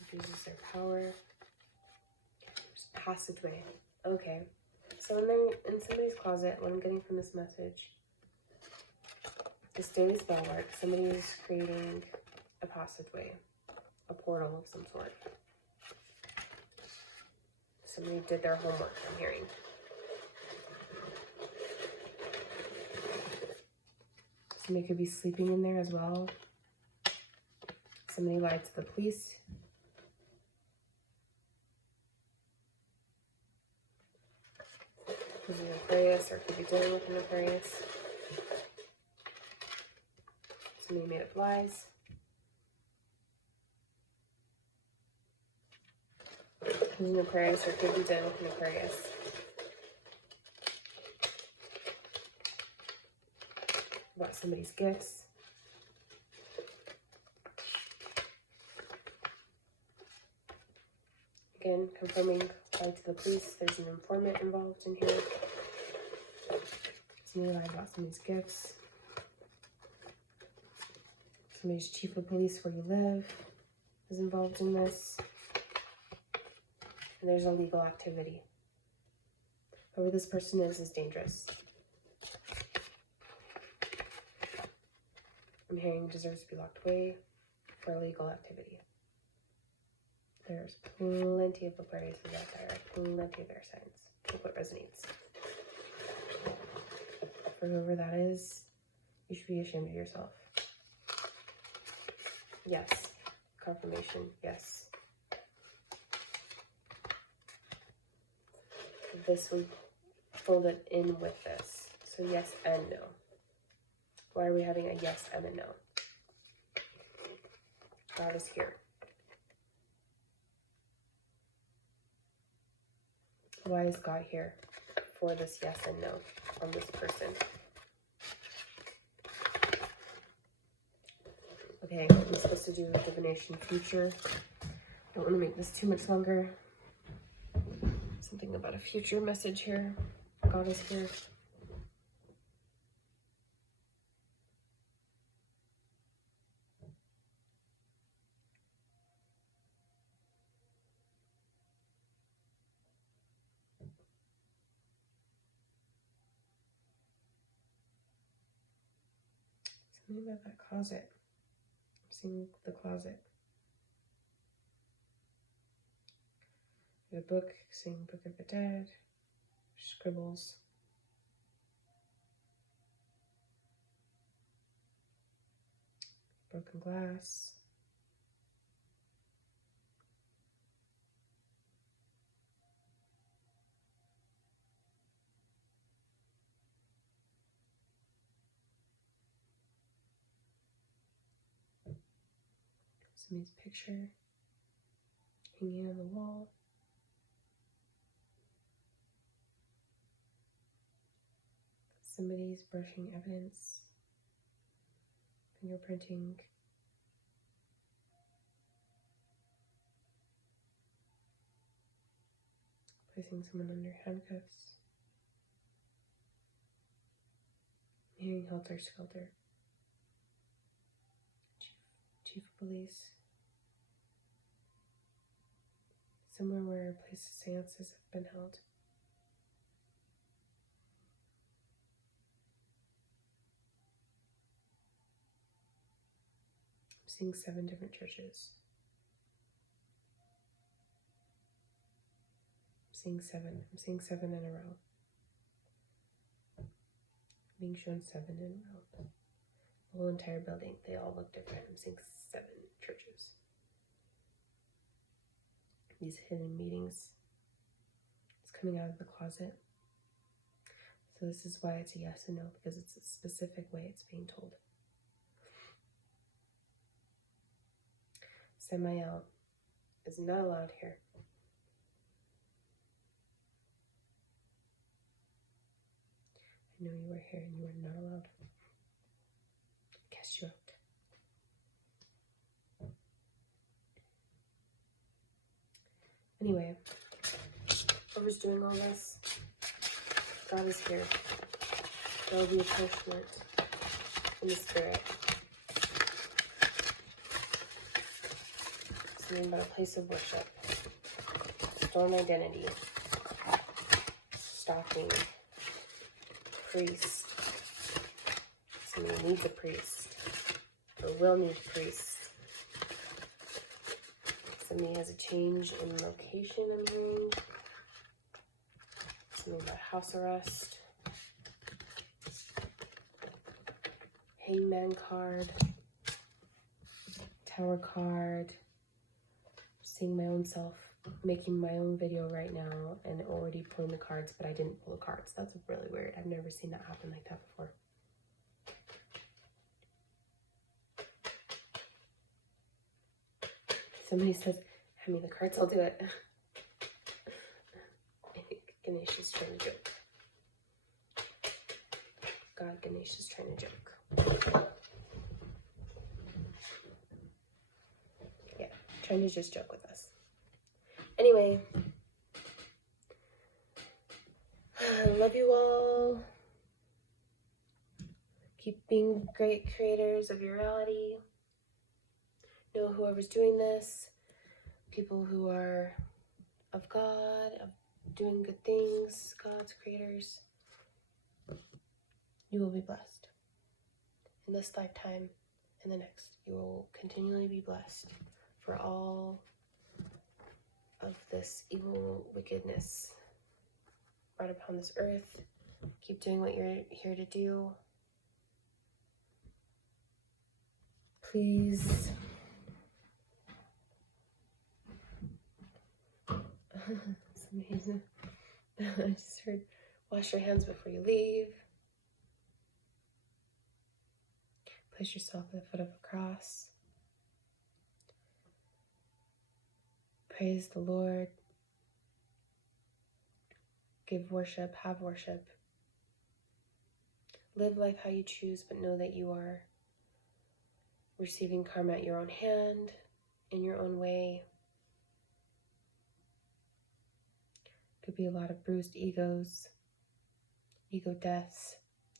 Abuses their power. There's a passageway. Okay. So when they're in somebody's closet, what I'm getting from this message, this daily spell work, somebody is creating a passageway, a portal of some sort. Somebody did their homework, I'm hearing. Somebody could be sleeping in there as well. Somebody lied to the police. Aquarius or could be dealing with an Aquarius. Somebody made up lies. Who's an Aquarius or could be dealing with an Aquarius. About somebody's gifts. Again, confirming lied to the police. There's an informant involved in here. Somebody lied about somebody's gifts. Somebody's chief of police where you live is involved in this. And there's illegal activity. Whoever this person is dangerous. I'm hearing deserves to be locked away for illegal activity. There's plenty of Aquarius out there, plenty of air signs. Take what resonates. For whoever that is, you should be ashamed of yourself. Yes. Confirmation, yes. This we folded in with this. So yes and no. Why are we having a yes and a no? God is here. Why is God here for this yes and no on this person? Okay, I'm supposed to do divination future. Don't want to make this too much longer. Something about a future message here. God is here. Something about that closet. I'm seeing the closet. The book, seeing Book of the Dead, scribbles. Broken glass. Somebody's picture hanging on the wall. Somebody's brushing evidence, fingerprinting. Placing someone under handcuffs. Hearing helter skelter. Chief of police. Somewhere where a place of seances have been held. I'm seeing 7 different churches. I'm seeing seven in a row. Being shown 7 in a row. The whole entire building, they all look different. I'm seeing 7 churches. These hidden meetings. It's coming out of the closet. So this is why it's a yes and no, because it's a specific way it's being told. Samael is not allowed here. I know you were here and you were not allowed. Cast you out. Anyway, whoever's doing all this, God is here. There will be a punishment in the spirit. Something about a place of worship. Stolen identity. Stalking. Priest. Somebody needs a priest. Or will need a priest. Somebody has a change in location, I'm hearing. Something about house arrest. Hangman card. Tower card. Seeing my own self making my own video right now and already pulling the cards, but I didn't pull the cards. That's really weird. I've never seen that happen like that before. Somebody says, hand me the cards, I'll do it. I think Ganesh is trying to joke. God, Ganesh is trying to joke. Yeah, trying to just joke with us. Anyway, I love you all. Keep being great creators of your reality. Know whoever's doing this, people who are of God, of doing good things, God's creators, you will be blessed. In this lifetime and the next, you will continually be blessed for all of this evil wickedness brought upon this earth. Keep doing what you're here to do. Please. I just heard, wash your hands before you leave. Place yourself at the foot of a cross. Praise the Lord. Give worship, have worship. Live life how you choose, but know that you are receiving karma at your own hand, in your own way. Could be a lot of bruised egos, ego deaths,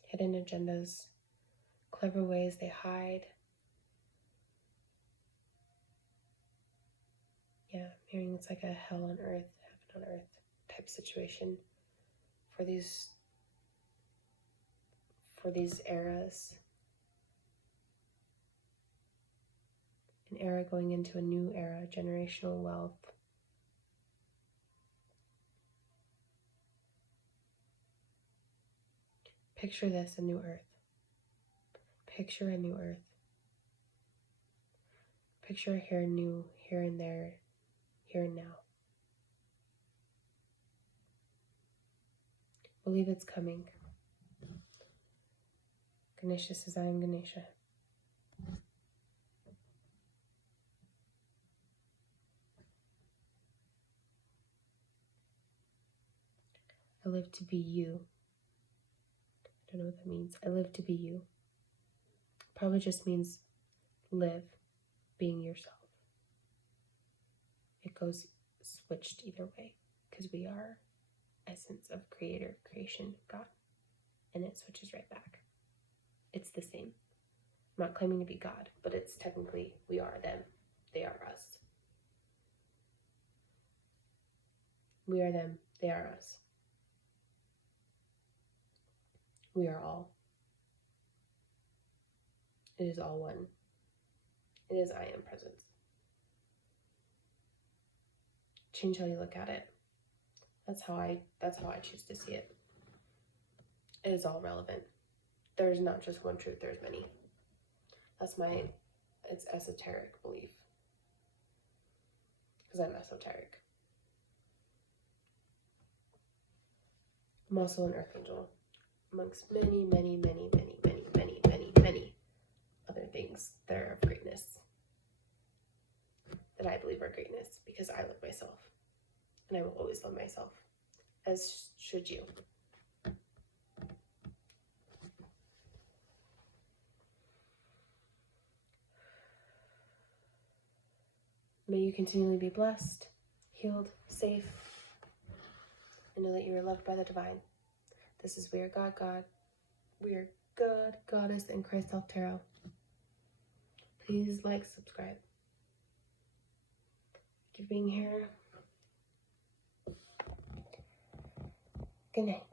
hidden agendas, clever ways they hide. Yeah, I'm hearing it's like a hell on earth, heaven on earth type situation for these eras. An era going into a new era, generational wealth. Picture this, a new earth. Picture a new earth. Picture here and there, here and now. Believe it's coming. Ganesha says, I am Ganesha. I live to be you. I don't know what that means. I live to be you. Probably just means live being yourself. It goes switched either way because we are essence of creator, creation, God. And it switches right back. It's the same. I'm not claiming to be God, but it's technically we are them. They are us. We are them. They are us. We are all. It is all one. It is I am presence. Change how you look at it. That's how I choose to see it. It is all relevant. There's not just one truth, there's many. It's esoteric belief. Because I'm esoteric. I'm also an earth angel. Amongst many, many, many, many, many, many, many, many other things that are of greatness. That I believe are greatness. Because I love myself. And I will always love myself. As should you. May you continually be blessed, healed, safe, and know that you are loved by the divine. This is We Are God, God. We are God, Goddess, and Christ Self Tarot. Please like, subscribe. Thank you for being here. Good night.